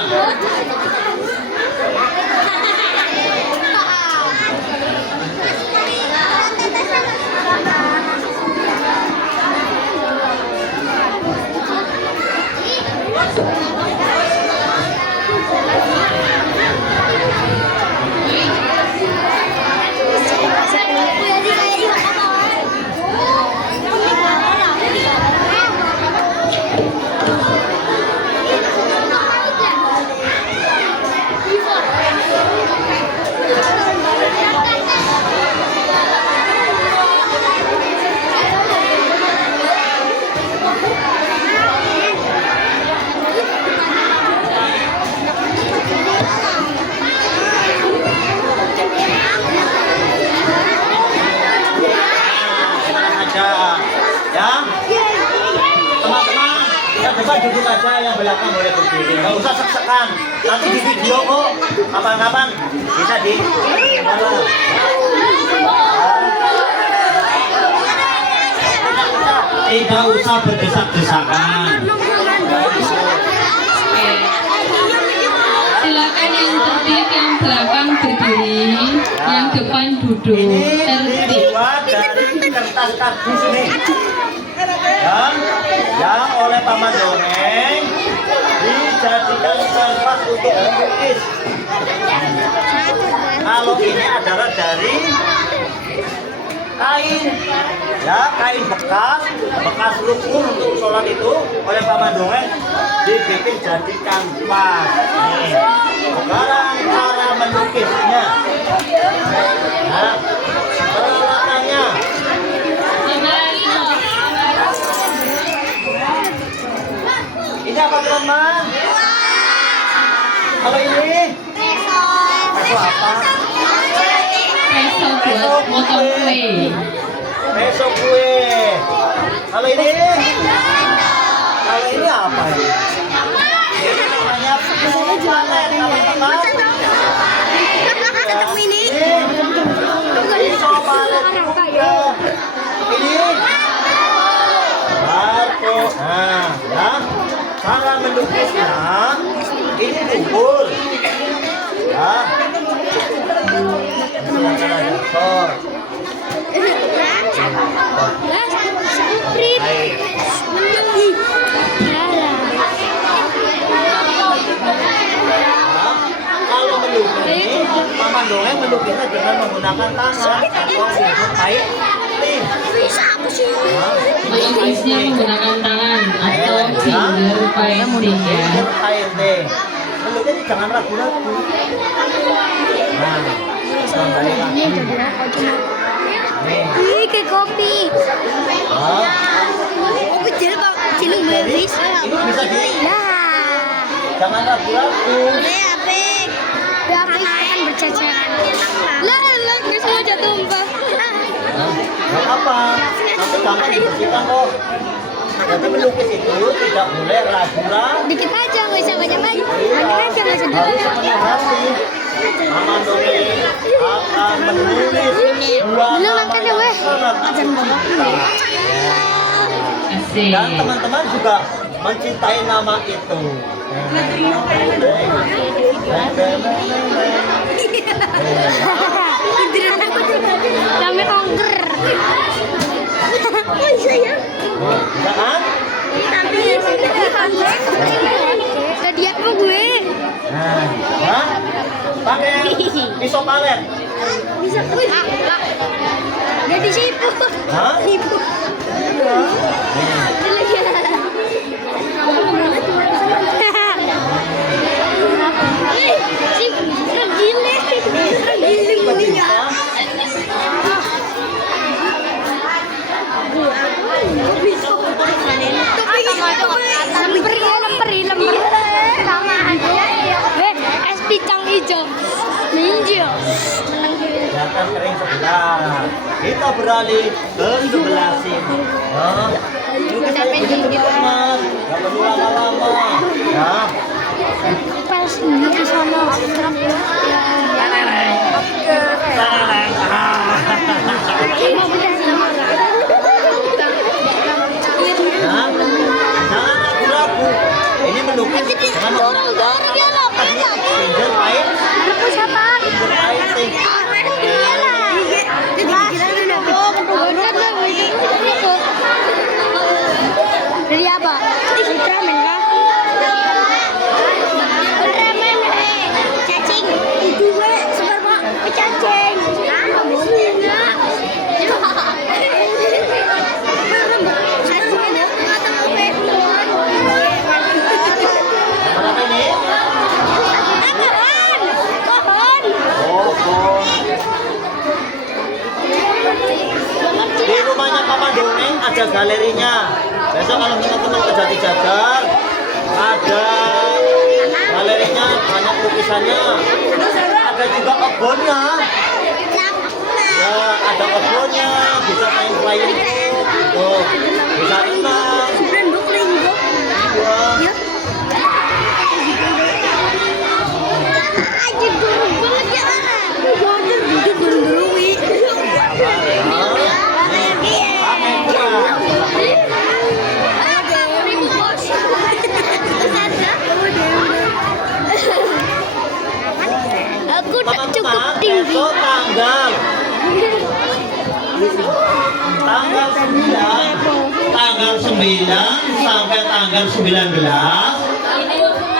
Coba duduk aja, yang belakang boleh berdiri. Nggak usah sek-sekan. Nanti di video kok. Kapan-kapan bisa di. Tidak usah berdesak-desakan. Silakan yang tertib, yang belakang berdiri, yang depan duduk. Tertib. Dibuat dari kertas kardus ini. Yang oleh Paman Dongeng dijadikan kanvas untuk melukis. Kalau ini adalah dari kain, ya kain bekas lukur untuk sholat itu oleh Paman Dongeng dibikin jadi kanvas. Nih, sekarang cara melukisnya. Nah, peralatannya. Ini apa teman? Kalau ini? Peso apa? Peso buat motong kue. Peso kue. Kalau ini? Kalau ini apa ini? Ini namanya pisau palet, teman-teman. Pisau palet juga. Ini? Batu. Nah, ya. Cara melukisnya ini kumpul. Ya. Silakan aja. Air. Kalau melukis, Mama Dongeng melukisnya dengan menggunakan tangan atau paint. Melukisnya menggunakan tangan atau finger painting ya. Painting. Melukis jangan ragu-ragu. Nah, sampai lagi. Nih. Ih, kayak kopi. Ah, Kopi cilik beris. ini bisa di. Nah, Jangan ragu-ragu. apik. Biar akan berjajaran. Lah, nggak sengaja tumpah. Gak apa, nanti gampang dibersihkan kok. Jadi melukis itu tidak boleh ragu-ragu. Dikit aja, nggak usah banyak-banyak. Banyak aja, nggak usah Harus banyak. sepenuh hati. Mama Dongeng akan menulis dua Belum nama makan ya, yang weh. sangat Ajan kita. Asik. Dan teman-teman juga mencintai nama itu. Kami ongker. Oh iya ya. Bisa kan? Tapi tadi apa gue? Nah, ya. Pakai pisau palet. Bisa gue. Jadi siput. Hah? Siput. Lemper. Sama aja. Es pisang hijau. Ninja. Biarkan kering sebelah. Kita beralih ke sebelah sini. Nah, ini saya begini terus mas. Gak perlu lama-lama. Ya. Pas di sana. Nah, jangan ragu-ragu. Ini melukis dengan Dorong dia lah. finger paint. Siapa? Finger painting. Dari apa? Ramen kah? Ramen, cacing. Itu seberapa cacing? Apa ini? Pohon. Oh, pohon. Di rumahnya Papa Dongeng ada galerinya. Besok kalau teman-teman ke Jati Jagar, ada galerinya, banyak lukisannya. Ada juga kebunnya. Ya, ada kebunnya, bisa main flying fox, tuh, bisa renang. Iya. Aku tak cukup Teman-teman, tinggi. besok tanggal 9 sampai tanggal 19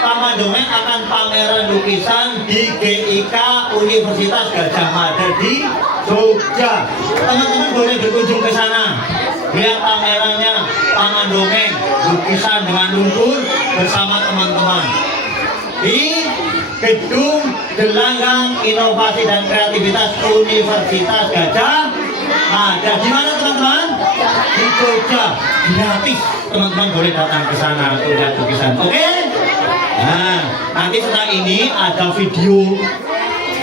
Papa Dongeng akan pameran lukisan di GIK Universitas Gadjah Mada di Jogja. Teman-teman boleh berkunjung ke sana. Lihat pamerannya Papa Dongeng lukisan dengan lumpur bersama teman-teman di Gedung Gelanggang Inovasi dan Kreativitas Universitas Gadjah Mada. Di mana teman-teman? Di Jogja. Gratis. Teman-teman boleh datang ke sana untuk lihat lukisan. Oke? Nah, nanti setelah ini ada video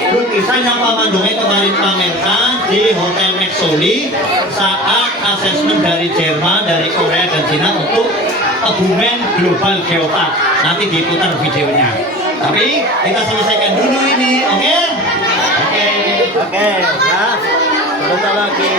lukisan yang Pak Dongeng kemarin pamerkan di Hotel Maxoli saat asesmen dari Jerman, dari Korea dan Cina untuk Kebumen Global Geopark. Nanti diputar videonya. Tapi kita selesaikan dulu ini, oke? Oke, ya. Sebentar lagi.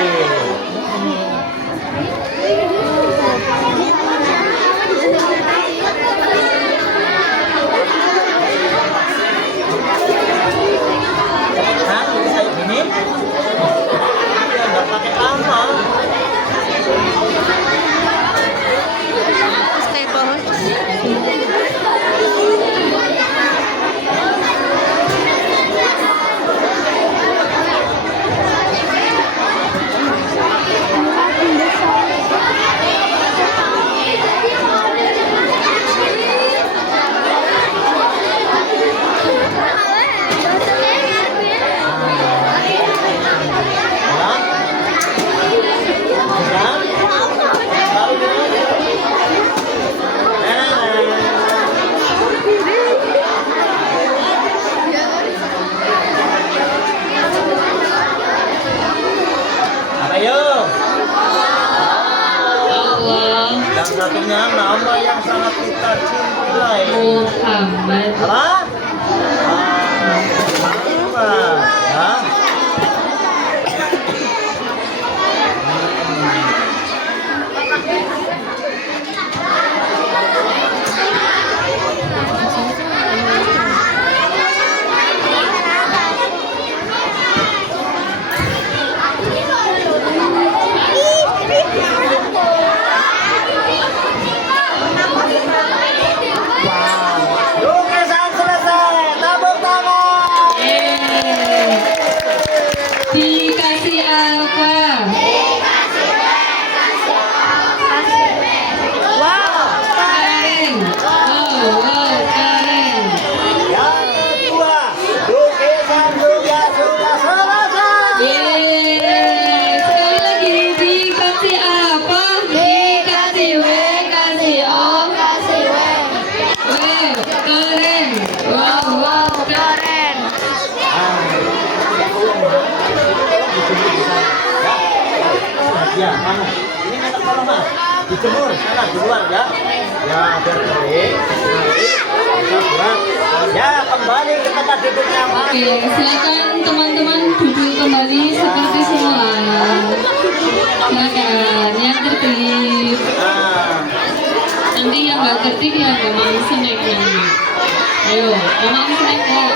punya nama yang sangat kita cintai. Muhammad. Apa? Muhammad. Ya. Lukisan selesai. Tepuk tangan. Yeay. Dikasih apa? Keren. Wow, keren. Yang kedua, lukisan juga sudah selesai. Yeay. Sekali lagi dikasih apa? Dikasih W, kasih O, kasih W. Keren. Wow, keren. Ya, kamu. Ini minta tolong mas. Dijemur sana duluan ya. Ya, biar kering. Nanti kita buat. Ya, kembali ke tempat duduknya mas. Oke, silakan teman-teman duduk kembali seperti semula. Silakan yang tertib. Nah, Nanti yang nggak tertib ya nggak mau snack nanti. Ayo, nggak mau snack nggak?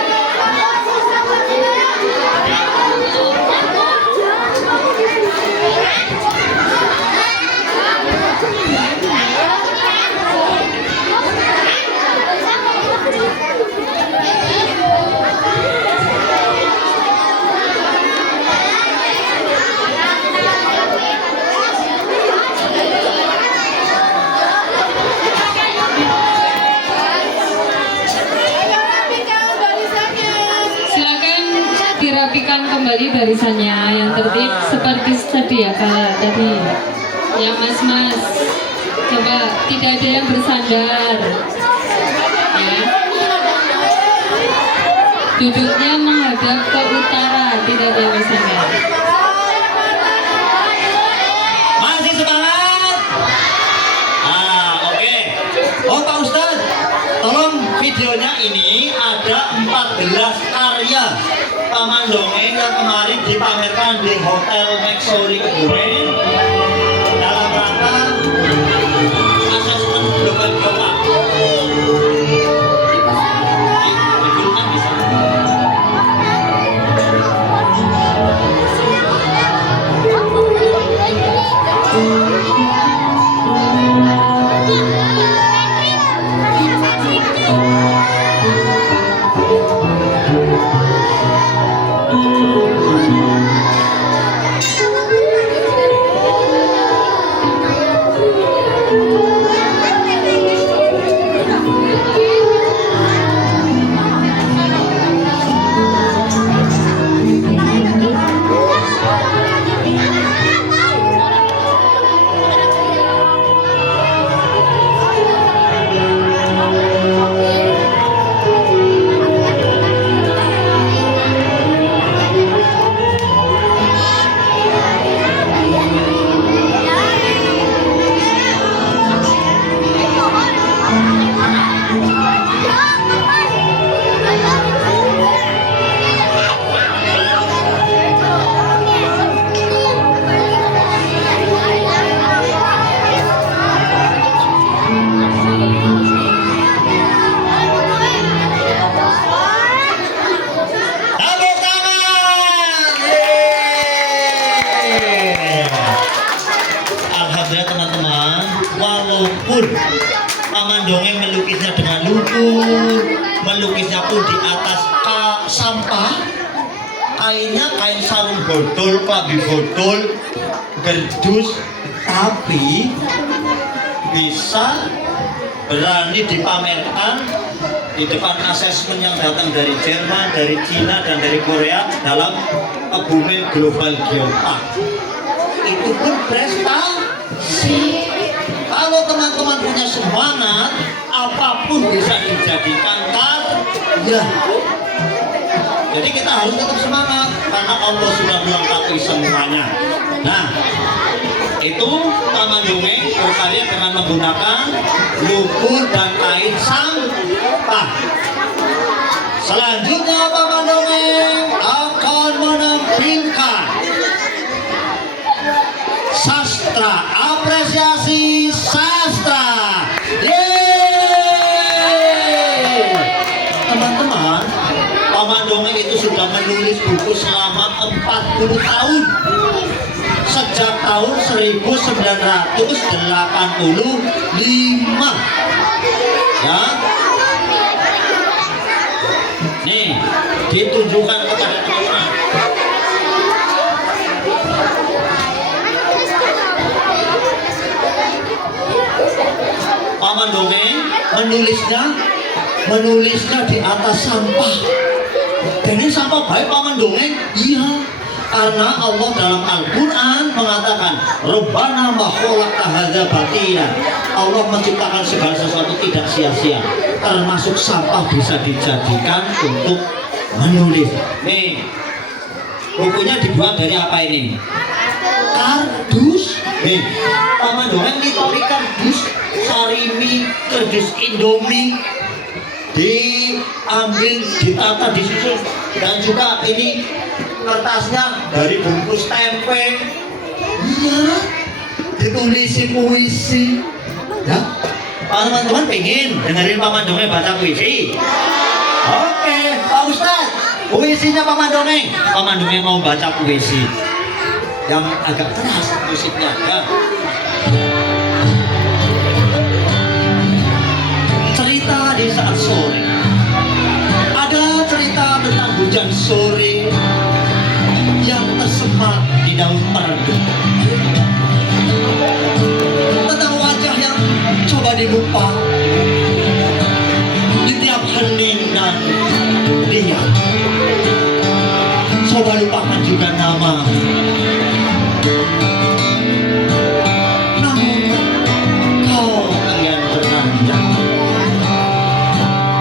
Silakan dirapikan kembali barisannya yang tertib seperti sedia kala tadi. Ya mas-mas, coba tidak ada yang bersandar. Ya. Duduknya menghadap ke utara, tidak ada yang bersandar. Masih semangat? Oke. Oh Pak Ustadz, tolong videonya ini ada 14 karya Paman Dongeng yang kemarin dipamerkan di Hotel Maxori Kebumen dalam rangka asesmen global geopark. Diberikan bisa. Tepuk tangan. Yeay. Alhamdulillah teman-teman, walaupun Paman Dongeng melukisnya dengan lumpur, melukisnya pun di atas sampah, kainnya kain sarung botol, klambi botol, gerdus, tapi bisa berani dipamerkan di depan asesmen yang datang dari Jerman, dari Cina, dan dari Korea dalam Kebumen Global Geopark. Itu pun prestasi. Kalau teman-teman punya semangat, apapun bisa dijadikan karya. Jadi kita harus tetap semangat karena Allah sudah melengkapi semuanya. Nah, Itu Paman Dongeng berkarya dengan menggunakan lumpur dan kain sampah. Selanjutnya Paman Dongeng akan menampilkan sastra, apresiasi sastra. Yeay! Teman-teman, Paman Dongeng itu sudah menulis buku selama 40 tahun. Sejak tahun 1985. Ya. Nih, ditunjukkan kepada teman-teman. Paman Dongeng menulisnya di atas sampah. Dan ini sampah baik Paman Dongeng? Iya. Karena Allah dalam Al-Quran mengatakan Rabbana ma khalaqta hadza batila. Allah menciptakan segala sesuatu tidak sia-sia. Termasuk sampah bisa dijadikan untuk menulis. Nih, bukunya dibuat dari apa ini? Kardus. Nih, Paman Dongeng ini kardus Sarimi, kardus Indomie, diambil, ditata, disusun, dan juga ini kertasnya dari bungkus tempe. Iya, ditulisi puisi. Ya, teman-teman pengen dengerin Paman Dongeng baca puisi? Oke, Pak Ustadz, puisinya Paman Dongeng. Paman Dongeng mau baca puisi yang agak keras musiknya. Ya. Cerita di saat sore. Ada cerita tentang hujan sore yang tersemat di daun perdu, tentang wajah yang coba dilupa di tiap hening dan diam. Coba lupakan juga nama, namun kau enggan beranjak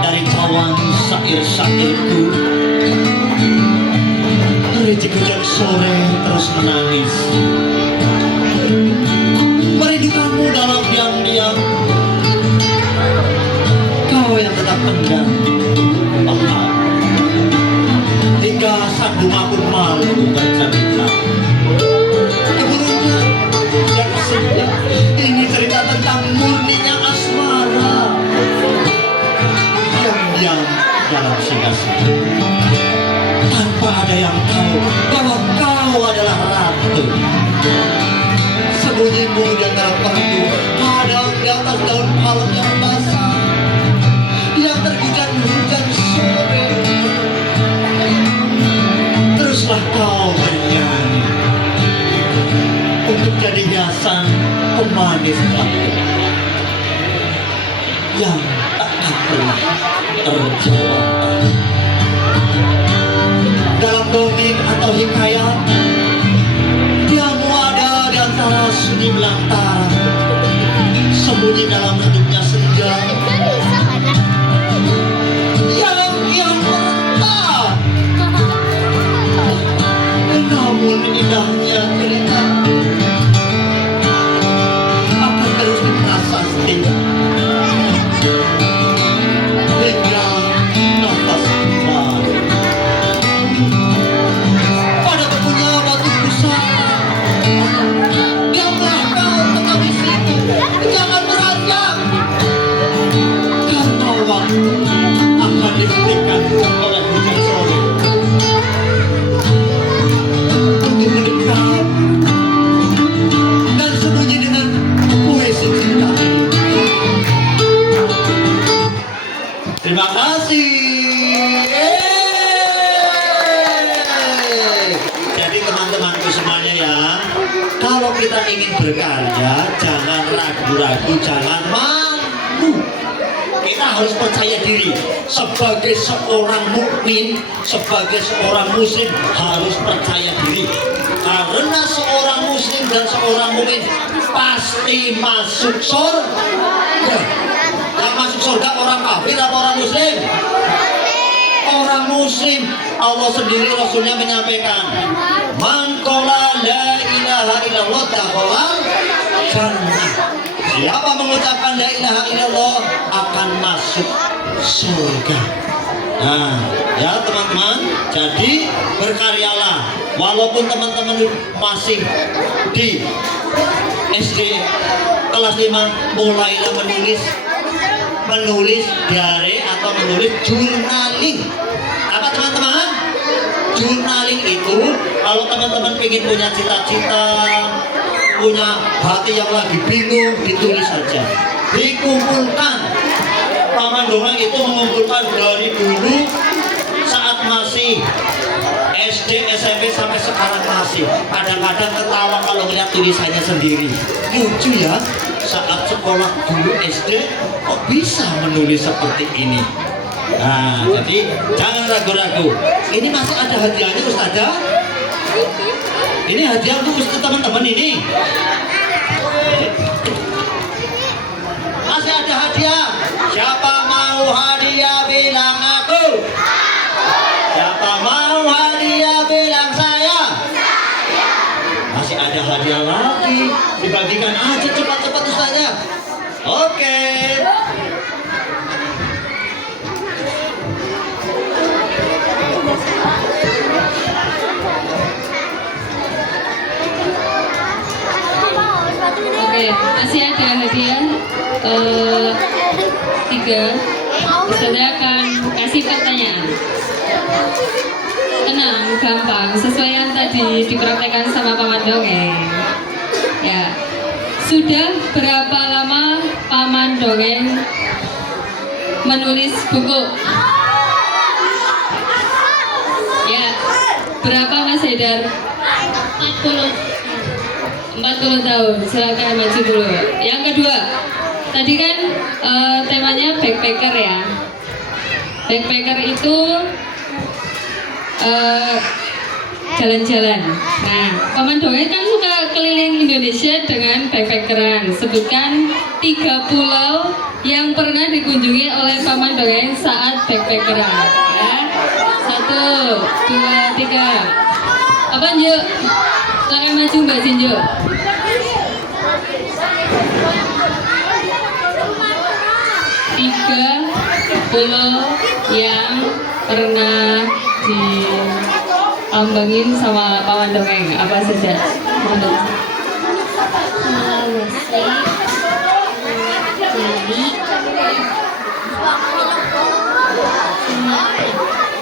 dari cawan syair-syairku. Rintik hujan sore terus menangis, merindukanmu dalam diam-diam. Kau yang tetap pendam, paham, hingga sandung aku malu bercerita. Keburunya yang sebelah ini cerita tentang murninya asmara yang diam dalam sia-sia. Tanpa ada yang tahu bahwa kau adalah ratu. Sembunyimu di antara perdu, kadang di atas daun palem yang basah, yang terhujan-hujan sore. Teruslah kau bernyanyi untuk jadi hiasan pemanis aku yang tak pernah terjawab. Dalam dongeng atau hikayat, diamu ada di antara sunyi belantara, sembunyi dalam redupnya senja yang kian merendah. Namun indahnya cerita akan terus diprasasti hingga nafas kembali. Pada bebunya batu pusaka, diamlah kau tetap di situ, jangan beranjak, karena waktu akan dibuktikan oleh hujan sore untuk mendekat dan sembunyi dengan puisi cinta. Terima kasih. Jadi teman-temanku semuanya ya, kalau kita ingin berkarya, jangan ragu-ragu, jangan malu. Kita harus percaya diri. Sebagai seorang mukmin, sebagai seorang muslim harus percaya diri. Karena seorang muslim dan seorang mukmin pasti masuk surga. Yang masuk surga orang kafir atau orang muslim? orang muslim. Allah sendiri Rasulnya menyampaikan, man qala la ilaha illallah dakhala jannah. Siapa mengucapkan la ilaha illallah akan masuk surga. Nah, ya teman-teman, jadi berkaryalah. Walaupun teman-teman masih di SD kelas 5, mulailah menulis diary atau menulis journaling. Apa teman-teman? Journaling itu kalau teman-teman ingin punya cita-cita, punya hati yang lagi bingung, ditulis saja, dikumpulkan. Paman Dongeng itu mengumpulkan dari dulu saat masih SD, SMP sampai sekarang masih. Kadang-kadang ketawa kalau melihat tulisannya sendiri. Lucu ya, saat sekolah dulu SD kok bisa menulis seperti ini. Nah, jadi jangan ragu-ragu. Ini masih ada hadiahnya Ustazah. Ini hadiah untuk teman-teman ini. Masih ada hadiah. Siapa mau hadiah bilang aku. Siapa mau hadiah bilang saya. Masih ada hadiah lagi. Dibagikan aja cepat-cepat Ustazah. Oke. Oke, masih ada hadiah 3. Ustazah akan kasih pertanyaan. Tenang, gampang, sesuai yang tadi dipraktekkan sama Paman Dongeng. Ya, sudah berapa lama Paman Dongeng menulis buku? Ya, berapa Mas Haidar? 40 tahun, silakan maju dulu. Yang kedua, tadi kan temanya backpacker ya. Backpacker itu jalan-jalan. Nah, Paman Dongeng kan suka keliling Indonesia dengan backpackeran. Sebutkan 3 pulau yang pernah dikunjungi oleh Paman Dongeng saat backpackeran. Ya, 1, 2, 3. Apa Njo? Silakan maju Mbak Sinjo. 3 pulau yang pernah diambangin sama Paman Dongeng, apa saja?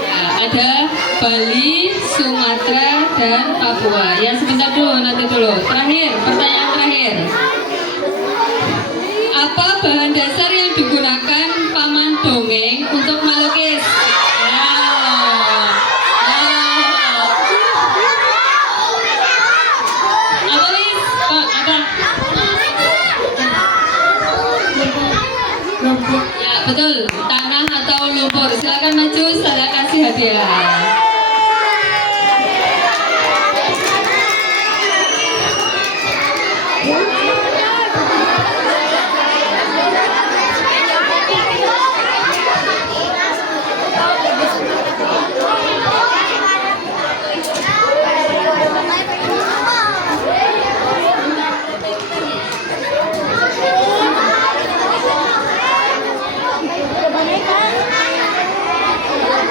Ya, ada Bali, Sumatera, dan Papua. Ya, sebentar dulu, nanti dulu. Terakhir, pertanyaan terakhir. Apa bahan dasar yang digunakan Paman Dongeng untuk melukis? Apa Lis? Apa? Ya, betul. Tanah atau lumpur. Silakan maju, saya kasih hadiah.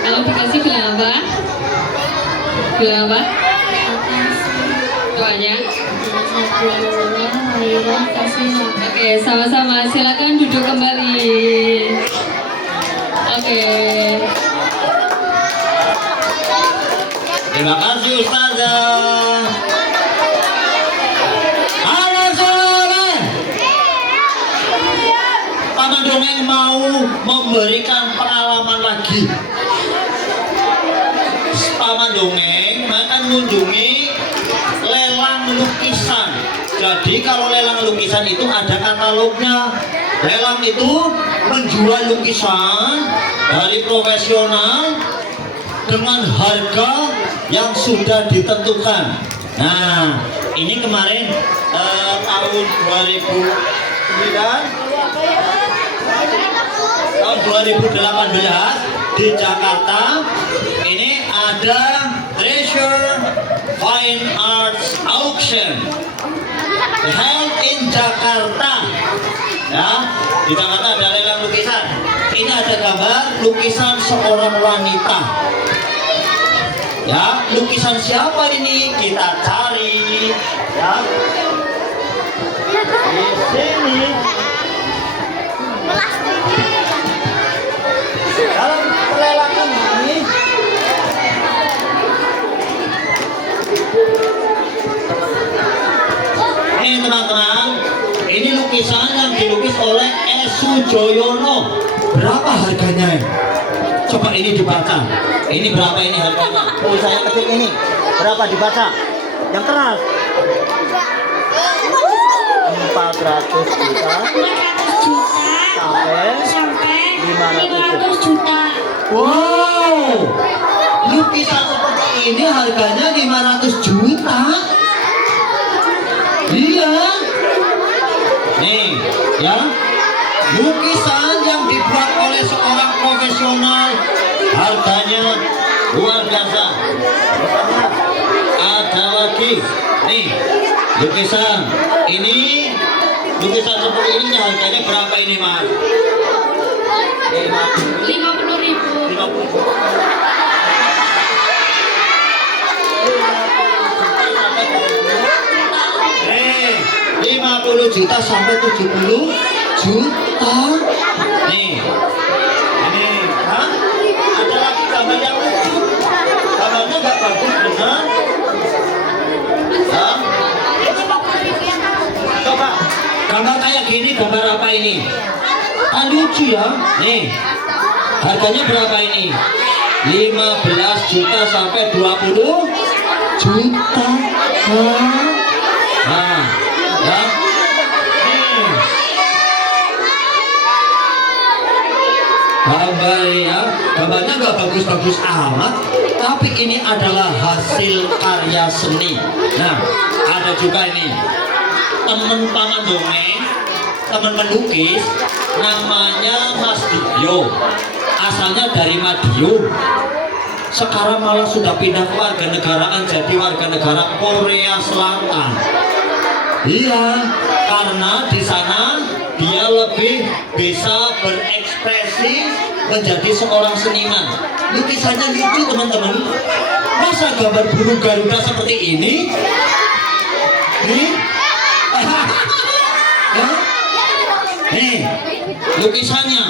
Kalau dikasih bilang apa? Bilang apa? Doanya? Oke, sama-sama. Silakan duduk kembali. Oke. Terima kasih Ustazah. Halo sore. Paman Dongeng mau memberikan pengalaman lagi. Paman Dongeng akan mengunjungi lelang lukisan. Jadi kalau lelang lukisan itu ada katalognya. Lelang itu menjual lukisan dari profesional dengan harga yang sudah ditentukan. Nah, ini kemarin tahun 2009, tahun 2018 di Jakarta ini ada Treasure Fine Arts Auction held in Jakarta. Ya, di Jakarta ada lelang lukisan. Ini ada gambar lukisan seorang wanita. Ya, lukisan siapa ini? Kita cari. Ya, di sini. Dalam pelelangan ini teman-teman, ini lukisan yang dilukis oleh S. Sujoyono. Berapa harganya? Coba ini dibaca. Ini berapa ini harganya? Tulisannya kecil ini. Berapa dibaca? Yang keras. 400 juta sampai 500 juta. Wow, lukisan seperti ini harganya 500 juta. Iya. Nih, ya. Lukisan yang dibuat oleh seorang profesional harganya luar biasa. Ada lagi. Nih, lukisan ini. Lukisan seperti ini harganya berapa ini, Mas? 50.000. 50 juta sampai 70 juta. Nih, ini, hah? Ada lagi gambar yang lucu. Gambarnya nggak bagus, benar? Hah? Coba, gambar kayak gini, gambar apa ini? Ah, lucu ya. Nih, harganya berapa ini? 15 juta sampai 20 juta. Nah, ya. Nih. Gambarnya, gambarnya nggak bagus-bagus amat, tapi ini adalah hasil karya seni. Nah, ada juga ini teman paman dongeng, teman melukis, namanya Mas Dibyo, asalnya dari Madiun. Sekarang malah sudah pindah ke warganegaraan jadi warga negara Korea Selatan. Iya, karena di sana dia lebih bisa berekspresi menjadi seorang seniman. Lukisannya lucu teman-teman. Masa gambar burung Garuda seperti ini? Nih, ya? Nih, lukisannya.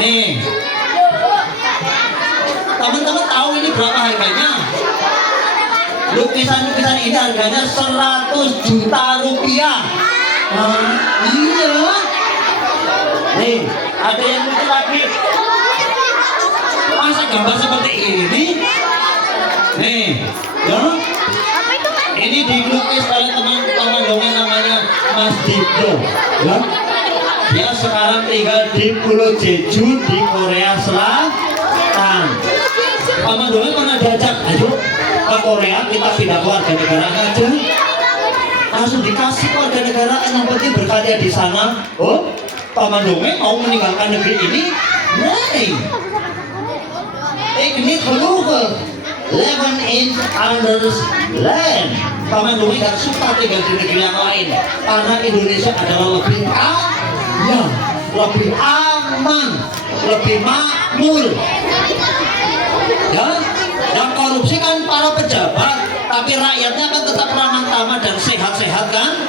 Nih, teman-teman tahu ini berapa harganya? Lukisan-lukisan ini harganya 100 juta rupiah. Iya. Nih, ada yang lucu lagi. Masa gambar seperti ini? Nih, ya. Ini dilukis oleh teman-teman dongeng namanya Mas Dibyo. Ya. Dia sekarang tinggal di Pulau Jeju di Korea Selatan. Paman dongeng pernah diajak, ayo ke Korea kita pindah ke warga negara aja. Langsung dikasih warga negaraan, yang penting berkarya di sana. Oh, paman dongeng mau meninggalkan negeri ini? Nee. Ini keluar 11 others land. Paman dongeng gak suka tinggal di negeri yang lain karena Indonesia adalah lebih kaya, lebih aman, lebih makmur. Ya, yang korupsi kan para pejabat, tapi rakyatnya kan tetap ramah tamah dan sehat-sehat kan?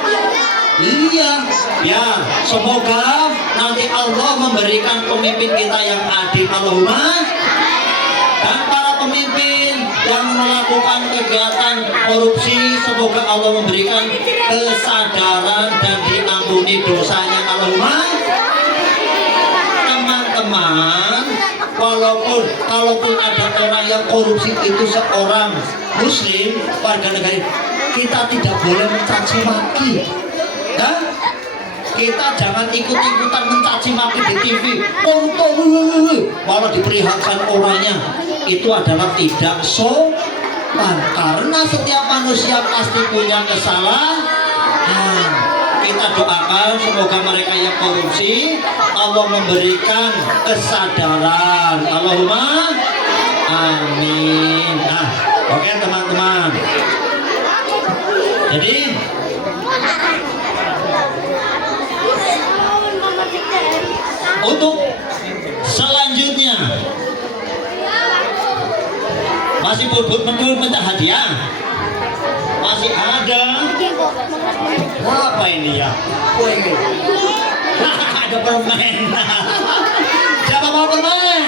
Iya, ya. Semoga nanti Allah memberikan pemimpin kita yang adil, Allahumma. Dan para pemimpin yang melakukan kegiatan korupsi, semoga Allah memberikan kesadaran dan diampuni dosanya, Allahumma. Teman-teman, kalaupun ada orang yang korupsi itu seorang muslim, warga negara, kita tidak boleh mencaci maki. Ya? Kita jangan ikut-ikutan mencaci maki di TV. Malah diperlihatkan orangnya. Itu adalah tidak sopan. Karena setiap manusia pasti punya kesalahan. kita doakan semoga mereka yang korupsi Allah memberikan kesadaran. Allahumma amin. Nah, oke teman-teman. Jadi untuk selanjutnya masih berburu minta hadiah, masih ada. Apa ini ya? Ada permen. Siapa mau permen?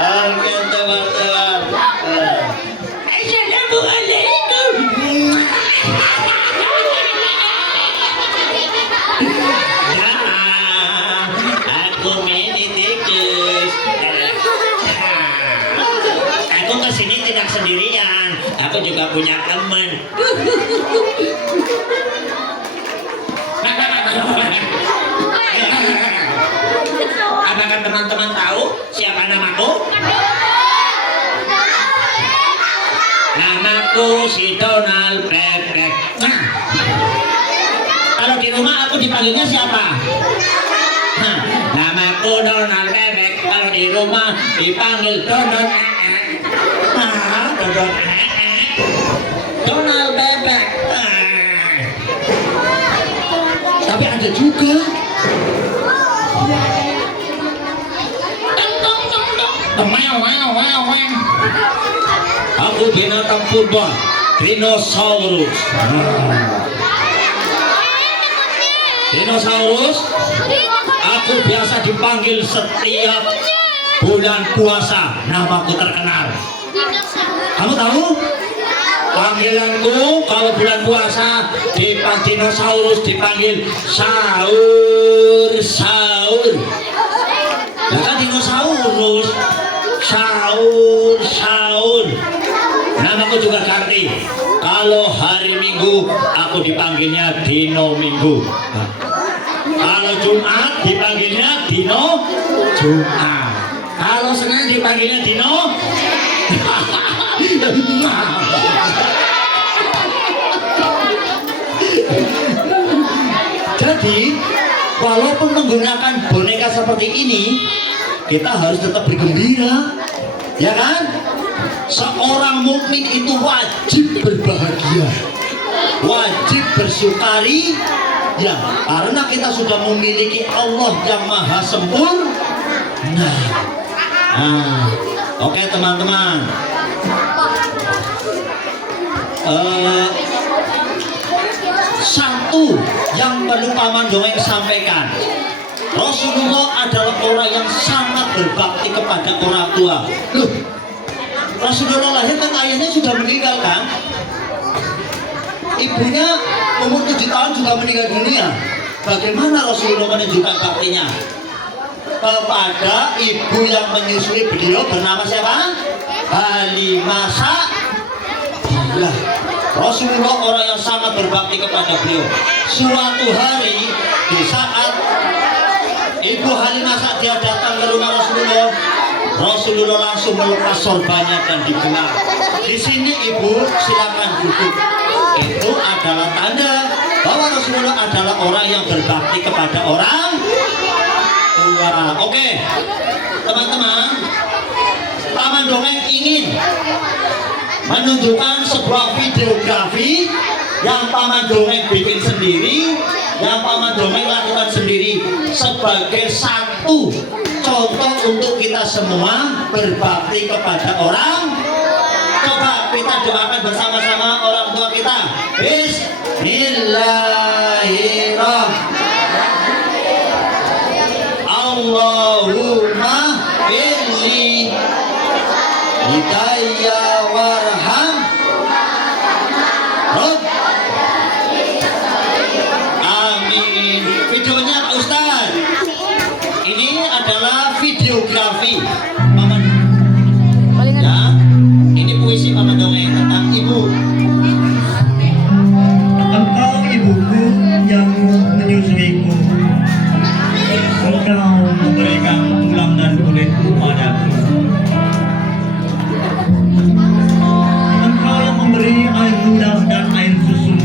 Oke teman-teman. Assalamualaikum. Ya, aku mini tikus. Aku kesini tidak sendirian. Aku juga punya teman. Apakah teman-teman tahu siapa namaku? Namaku si Donald Bebek. Nah, kalau di rumah aku dipanggilnya siapa? Nah, namaku Donald Bebek. Kalau di rumah dipanggil Donald. Donald Bebek. Tapi ada juga aku binatang purba, dinosaurus. Dinosaurus, aku biasa dipanggil setiap bulan puasa. Namaku terkenal. Kamu tahu? Panggilanku kalau bulan puasa dipanggil dinosaurus, dipanggil sahur. Ya kan dinosaurus, sahur. Namaku juga ganti. Kalau hari Minggu aku dipanggilnya Dino Minggu. Kalau Jumat dipanggilnya Dino Jumat. Kalau Senin dipanggilnya Dino. Jadi walaupun menggunakan boneka seperti ini, kita harus tetap bergembira, ya kan? Seorang mukmin itu wajib berbahagia, wajib bersyukari, ya, karena kita sudah memiliki Allah yang maha sempurna. Oke teman-teman. Satu yang perlu Paman Dongeng sampaikan, Rasulullah adalah orang yang sangat berbakti kepada orang tua. Loh, Rasulullah lahir kan ayahnya sudah meninggal kan? Ibunya umur 7 tahun juga meninggal dunia. Bagaimana Rasulullah menunjukkan baktinya? Kepada ibu yang menyusui beliau bernama siapa? Halimah Sa'diyah. Rasulullah orang yang sangat berbakti kepada beliau. Suatu hari di saat Ibu Halimah Sa'diyah datang ke rumah Rasulullah, Rasulullah langsung melepas sorbannya dan digelar. Di sini ibu silakan duduk. Itu adalah tanda bahwa Rasulullah adalah orang yang berbakti kepada orang tua. Oke, teman-teman, Paman Dongeng ingin menunjukkan sebuah videografi yang Paman Dongeng bikin sendiri, yang Paman Dongeng lakukan sendiri sebagai satu contoh untuk kita semua berbakti kepada orang. Coba kita doakan bersama-sama orang tua kita. Bismillahirrahmanirrahim. Allahumma inni hidayah warham. Amin. Videonya Pak Ustaz. Ini adalah videografi. Paman. Ya, ini puisi Paman Dongeng tentang ibu. Engkau ibuku yang menyusuiku, engkau memberikan tulang dan kulitku padaku, engkau yang memberi air gula dan air susu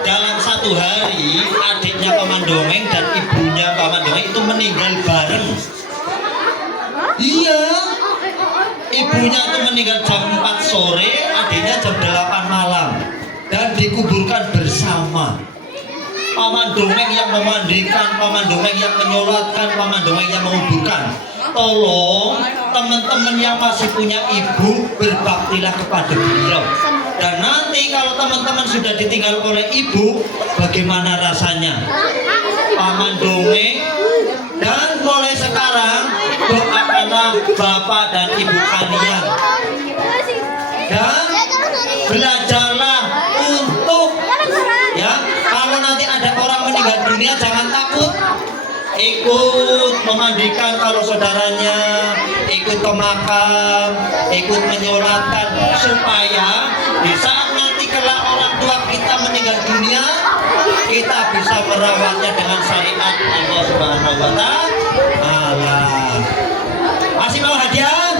Dalam satu hari adiknya Paman Dongeng dan ibunya Paman Dongeng itu meninggal bareng. Iya, ibunya itu meninggal jam 4 sore, adiknya jam 8 malam dan dikuburkan bersama. Paman Dongeng yang memandikan, Paman Dongeng yang menyolatkan, Paman Dongeng yang menguburkan. Tolong teman-teman yang masih punya ibu, berbaktilah kepada beliau. Dan nanti kalau teman-teman sudah ditinggal oleh ibu, bagaimana rasanya? Paman Dongeng, dan mulai sekarang doakanlah bapak dan ibu kalian, dan belajarlah untuk, ya, kalau nanti ada orang meninggal dunia jangan takut, ikut memandikan kalau saudaranya, ikut ke makam, ikut menyolatkan, supaya di saat nanti kelak orang tua kita meninggal dunia, kita bisa merawatnya dengan syariat Allah Subhanahu wa Ta'ala. Masih mau hadiah?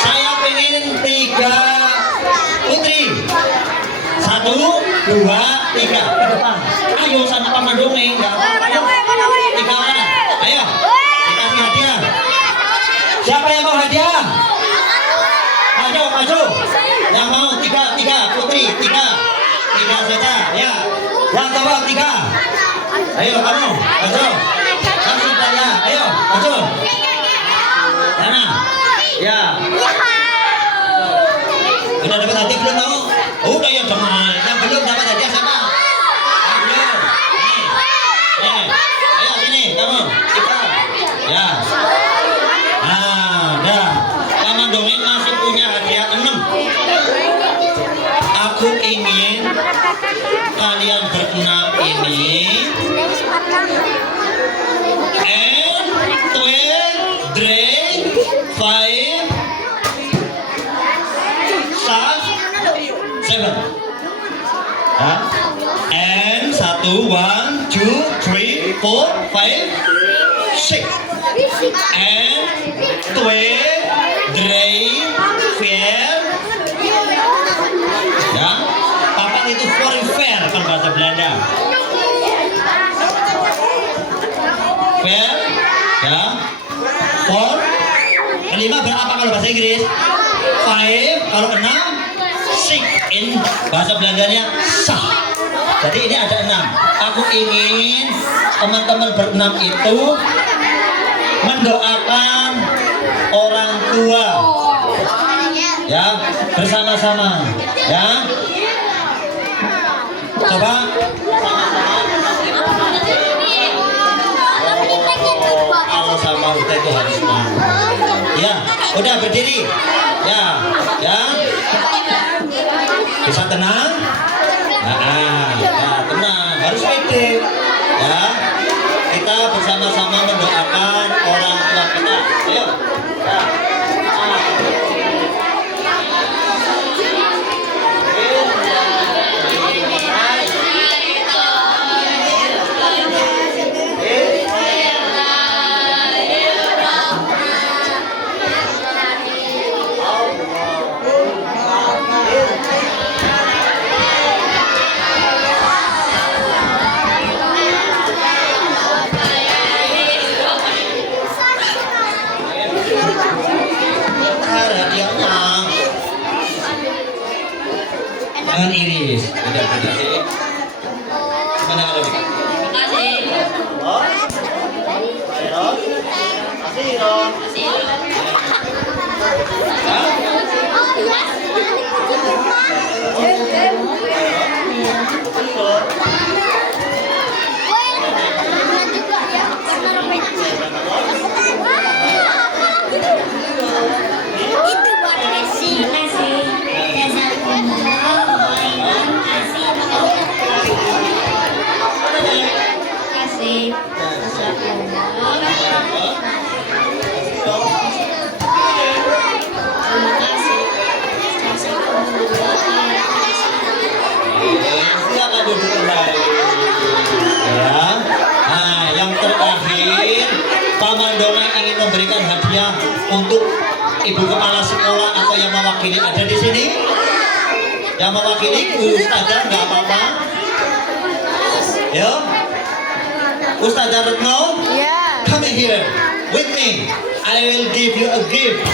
Saya pengen 3 putri. 1, 2, 3 ke depan. Ayo sama Paman Dongeng. Ayo 3 orang. Ayo dikasih hadiah. Siapa yang mau hadiah? Maju, maju. Yang mau 3 putri, 3 saja. Ya, yang bawah 3. Ayo kamu, maju. Langsung tanya. Ayo, maju. Sana. Ya. Udah dapat hadiah belum tahu? Udah ya teman. Yang belum dapat hadiah siapa? Yang belum. Nih. Ayo sini kamu. Kita. Ya. Nah, dah. Paman Dongeng masih punya hadiah 6. Aku ingin kalian berenam ini and 12, 3, 5, 7. And 1, 2, 3, 4, 5, 6. And 12, 3, 5. Ya, papan itu fair kalau bahasa Belanda. Fair, ya. 4. Kelima berapa kalau bahasa Inggris? 5. Kalau 6, 6. In bahasa Belandanya sah. Jadi ini ada 6. Aku ingin teman-teman berenam itu mendoakan orang tua, Ya, bersama-sama. Ya. Coba kalau sama kita itu harus mau. Ya, udah berdiri. Ya, ya. Bisa tenang. Nah, ya, tenang. Harus pede. Ya. Kita bersama-sama mendoakan orang tua kita. Ayo. Ya. Jangan iris. Udah sih. Mana kalau Makasih. Itu buat Messi. Silakan duduk kembali. Ya. Nah, yang terakhir, Pak Mandonga ingin memberikan hadiah untuk Ibu Kepala Sekolah atau yang mewakili ada di sini. Yang mewakili Ustazah nggak apa-apa. Ya. Ustazah Retno, come here with me. I will give you a gift.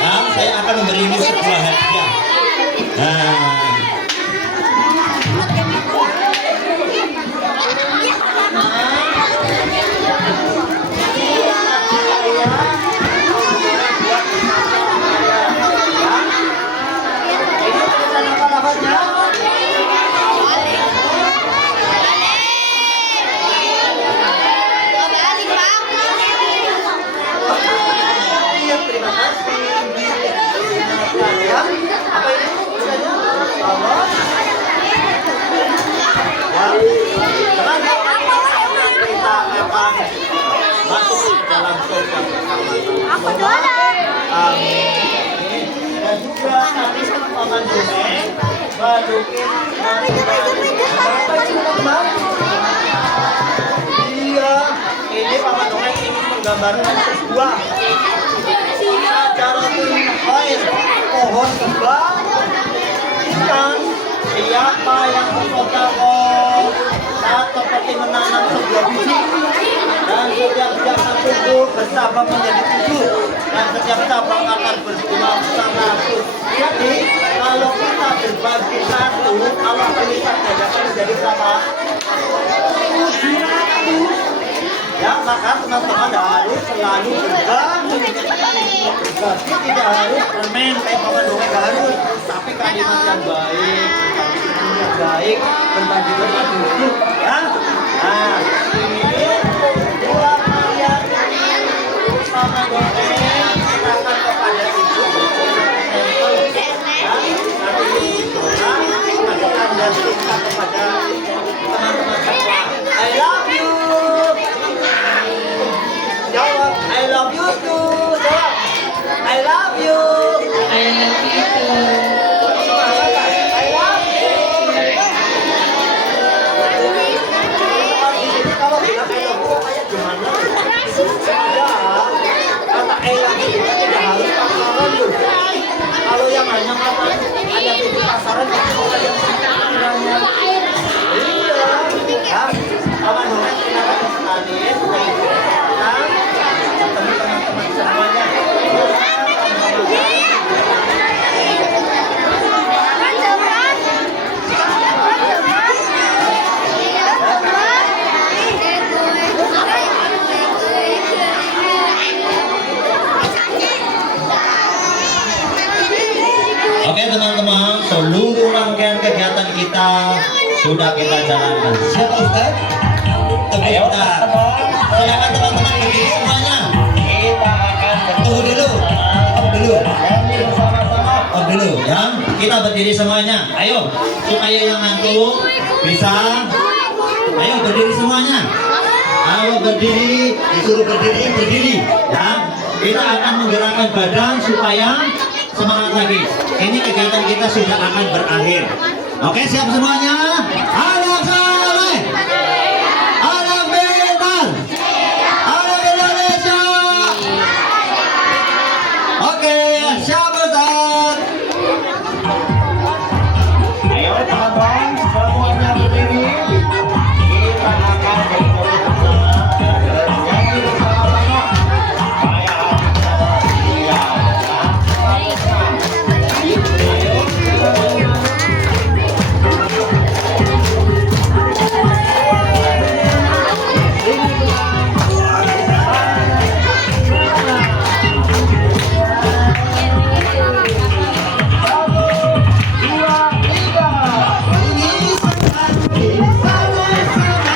Nah, saya akan memberimu sebuah hadiah. Nah. Masuk dalam surga bersama-sama. Amin. Dan juga nanti Paman Dongeng badukin iya, ini Paman Dongeng ingin menggambarkan sebuah cara air pohon kembang ikan. Siapa yang bersedekah saat seperti menanam sebuah biji dan setiap cabang tumbuh bersama menjadi 7 dan setiap cabang akan berbunga 100. Jadi kalau kita berbagi 1, Allah melipat gandakan menjadi berapa? 700. Ya, maka teman-teman harus selalu berbagi. Berbagi tidak harus permen kayak Paman Dongeng, nggak harus, tapi kalimat yang baik, yang baik, berbagi duduk, ya. Nah, ini dua kalian Paman Dongeng serahkan kepada ibu. Ya, nanti akan dilanjutkan kepada teman-teman semua. I love you. Jawab, I love you too. Jawab, I love you. I love you too. I love you. Kalau bilang I love you kayak gimana? Ya, kata I love you tidak harus pasaran loh. Kalau yang hanya kata ada di pasaran itu yang sekiranya. Iya, ya. Paman Dongeng terima kasih sekali. Teman-teman semuanya. sama-sama seluruh rangkaian kegiatan kita sudah kita jalankan. Siapa Ustaz? Ayo, Kita. Silakan teman-teman berdiri semuanya. kita akan Tunggu dulu. Oh dulu ya. Kita berdiri semuanya. Ayo supaya yang ngantuk bisa. Ayo berdiri semuanya. Ayo berdiri, disuruh berdiri ya. Kita akan menggerakkan badan supaya semangat lagi. Ini kegiatan kita sudah akan berakhir. Oke, siap semuanya? Halo,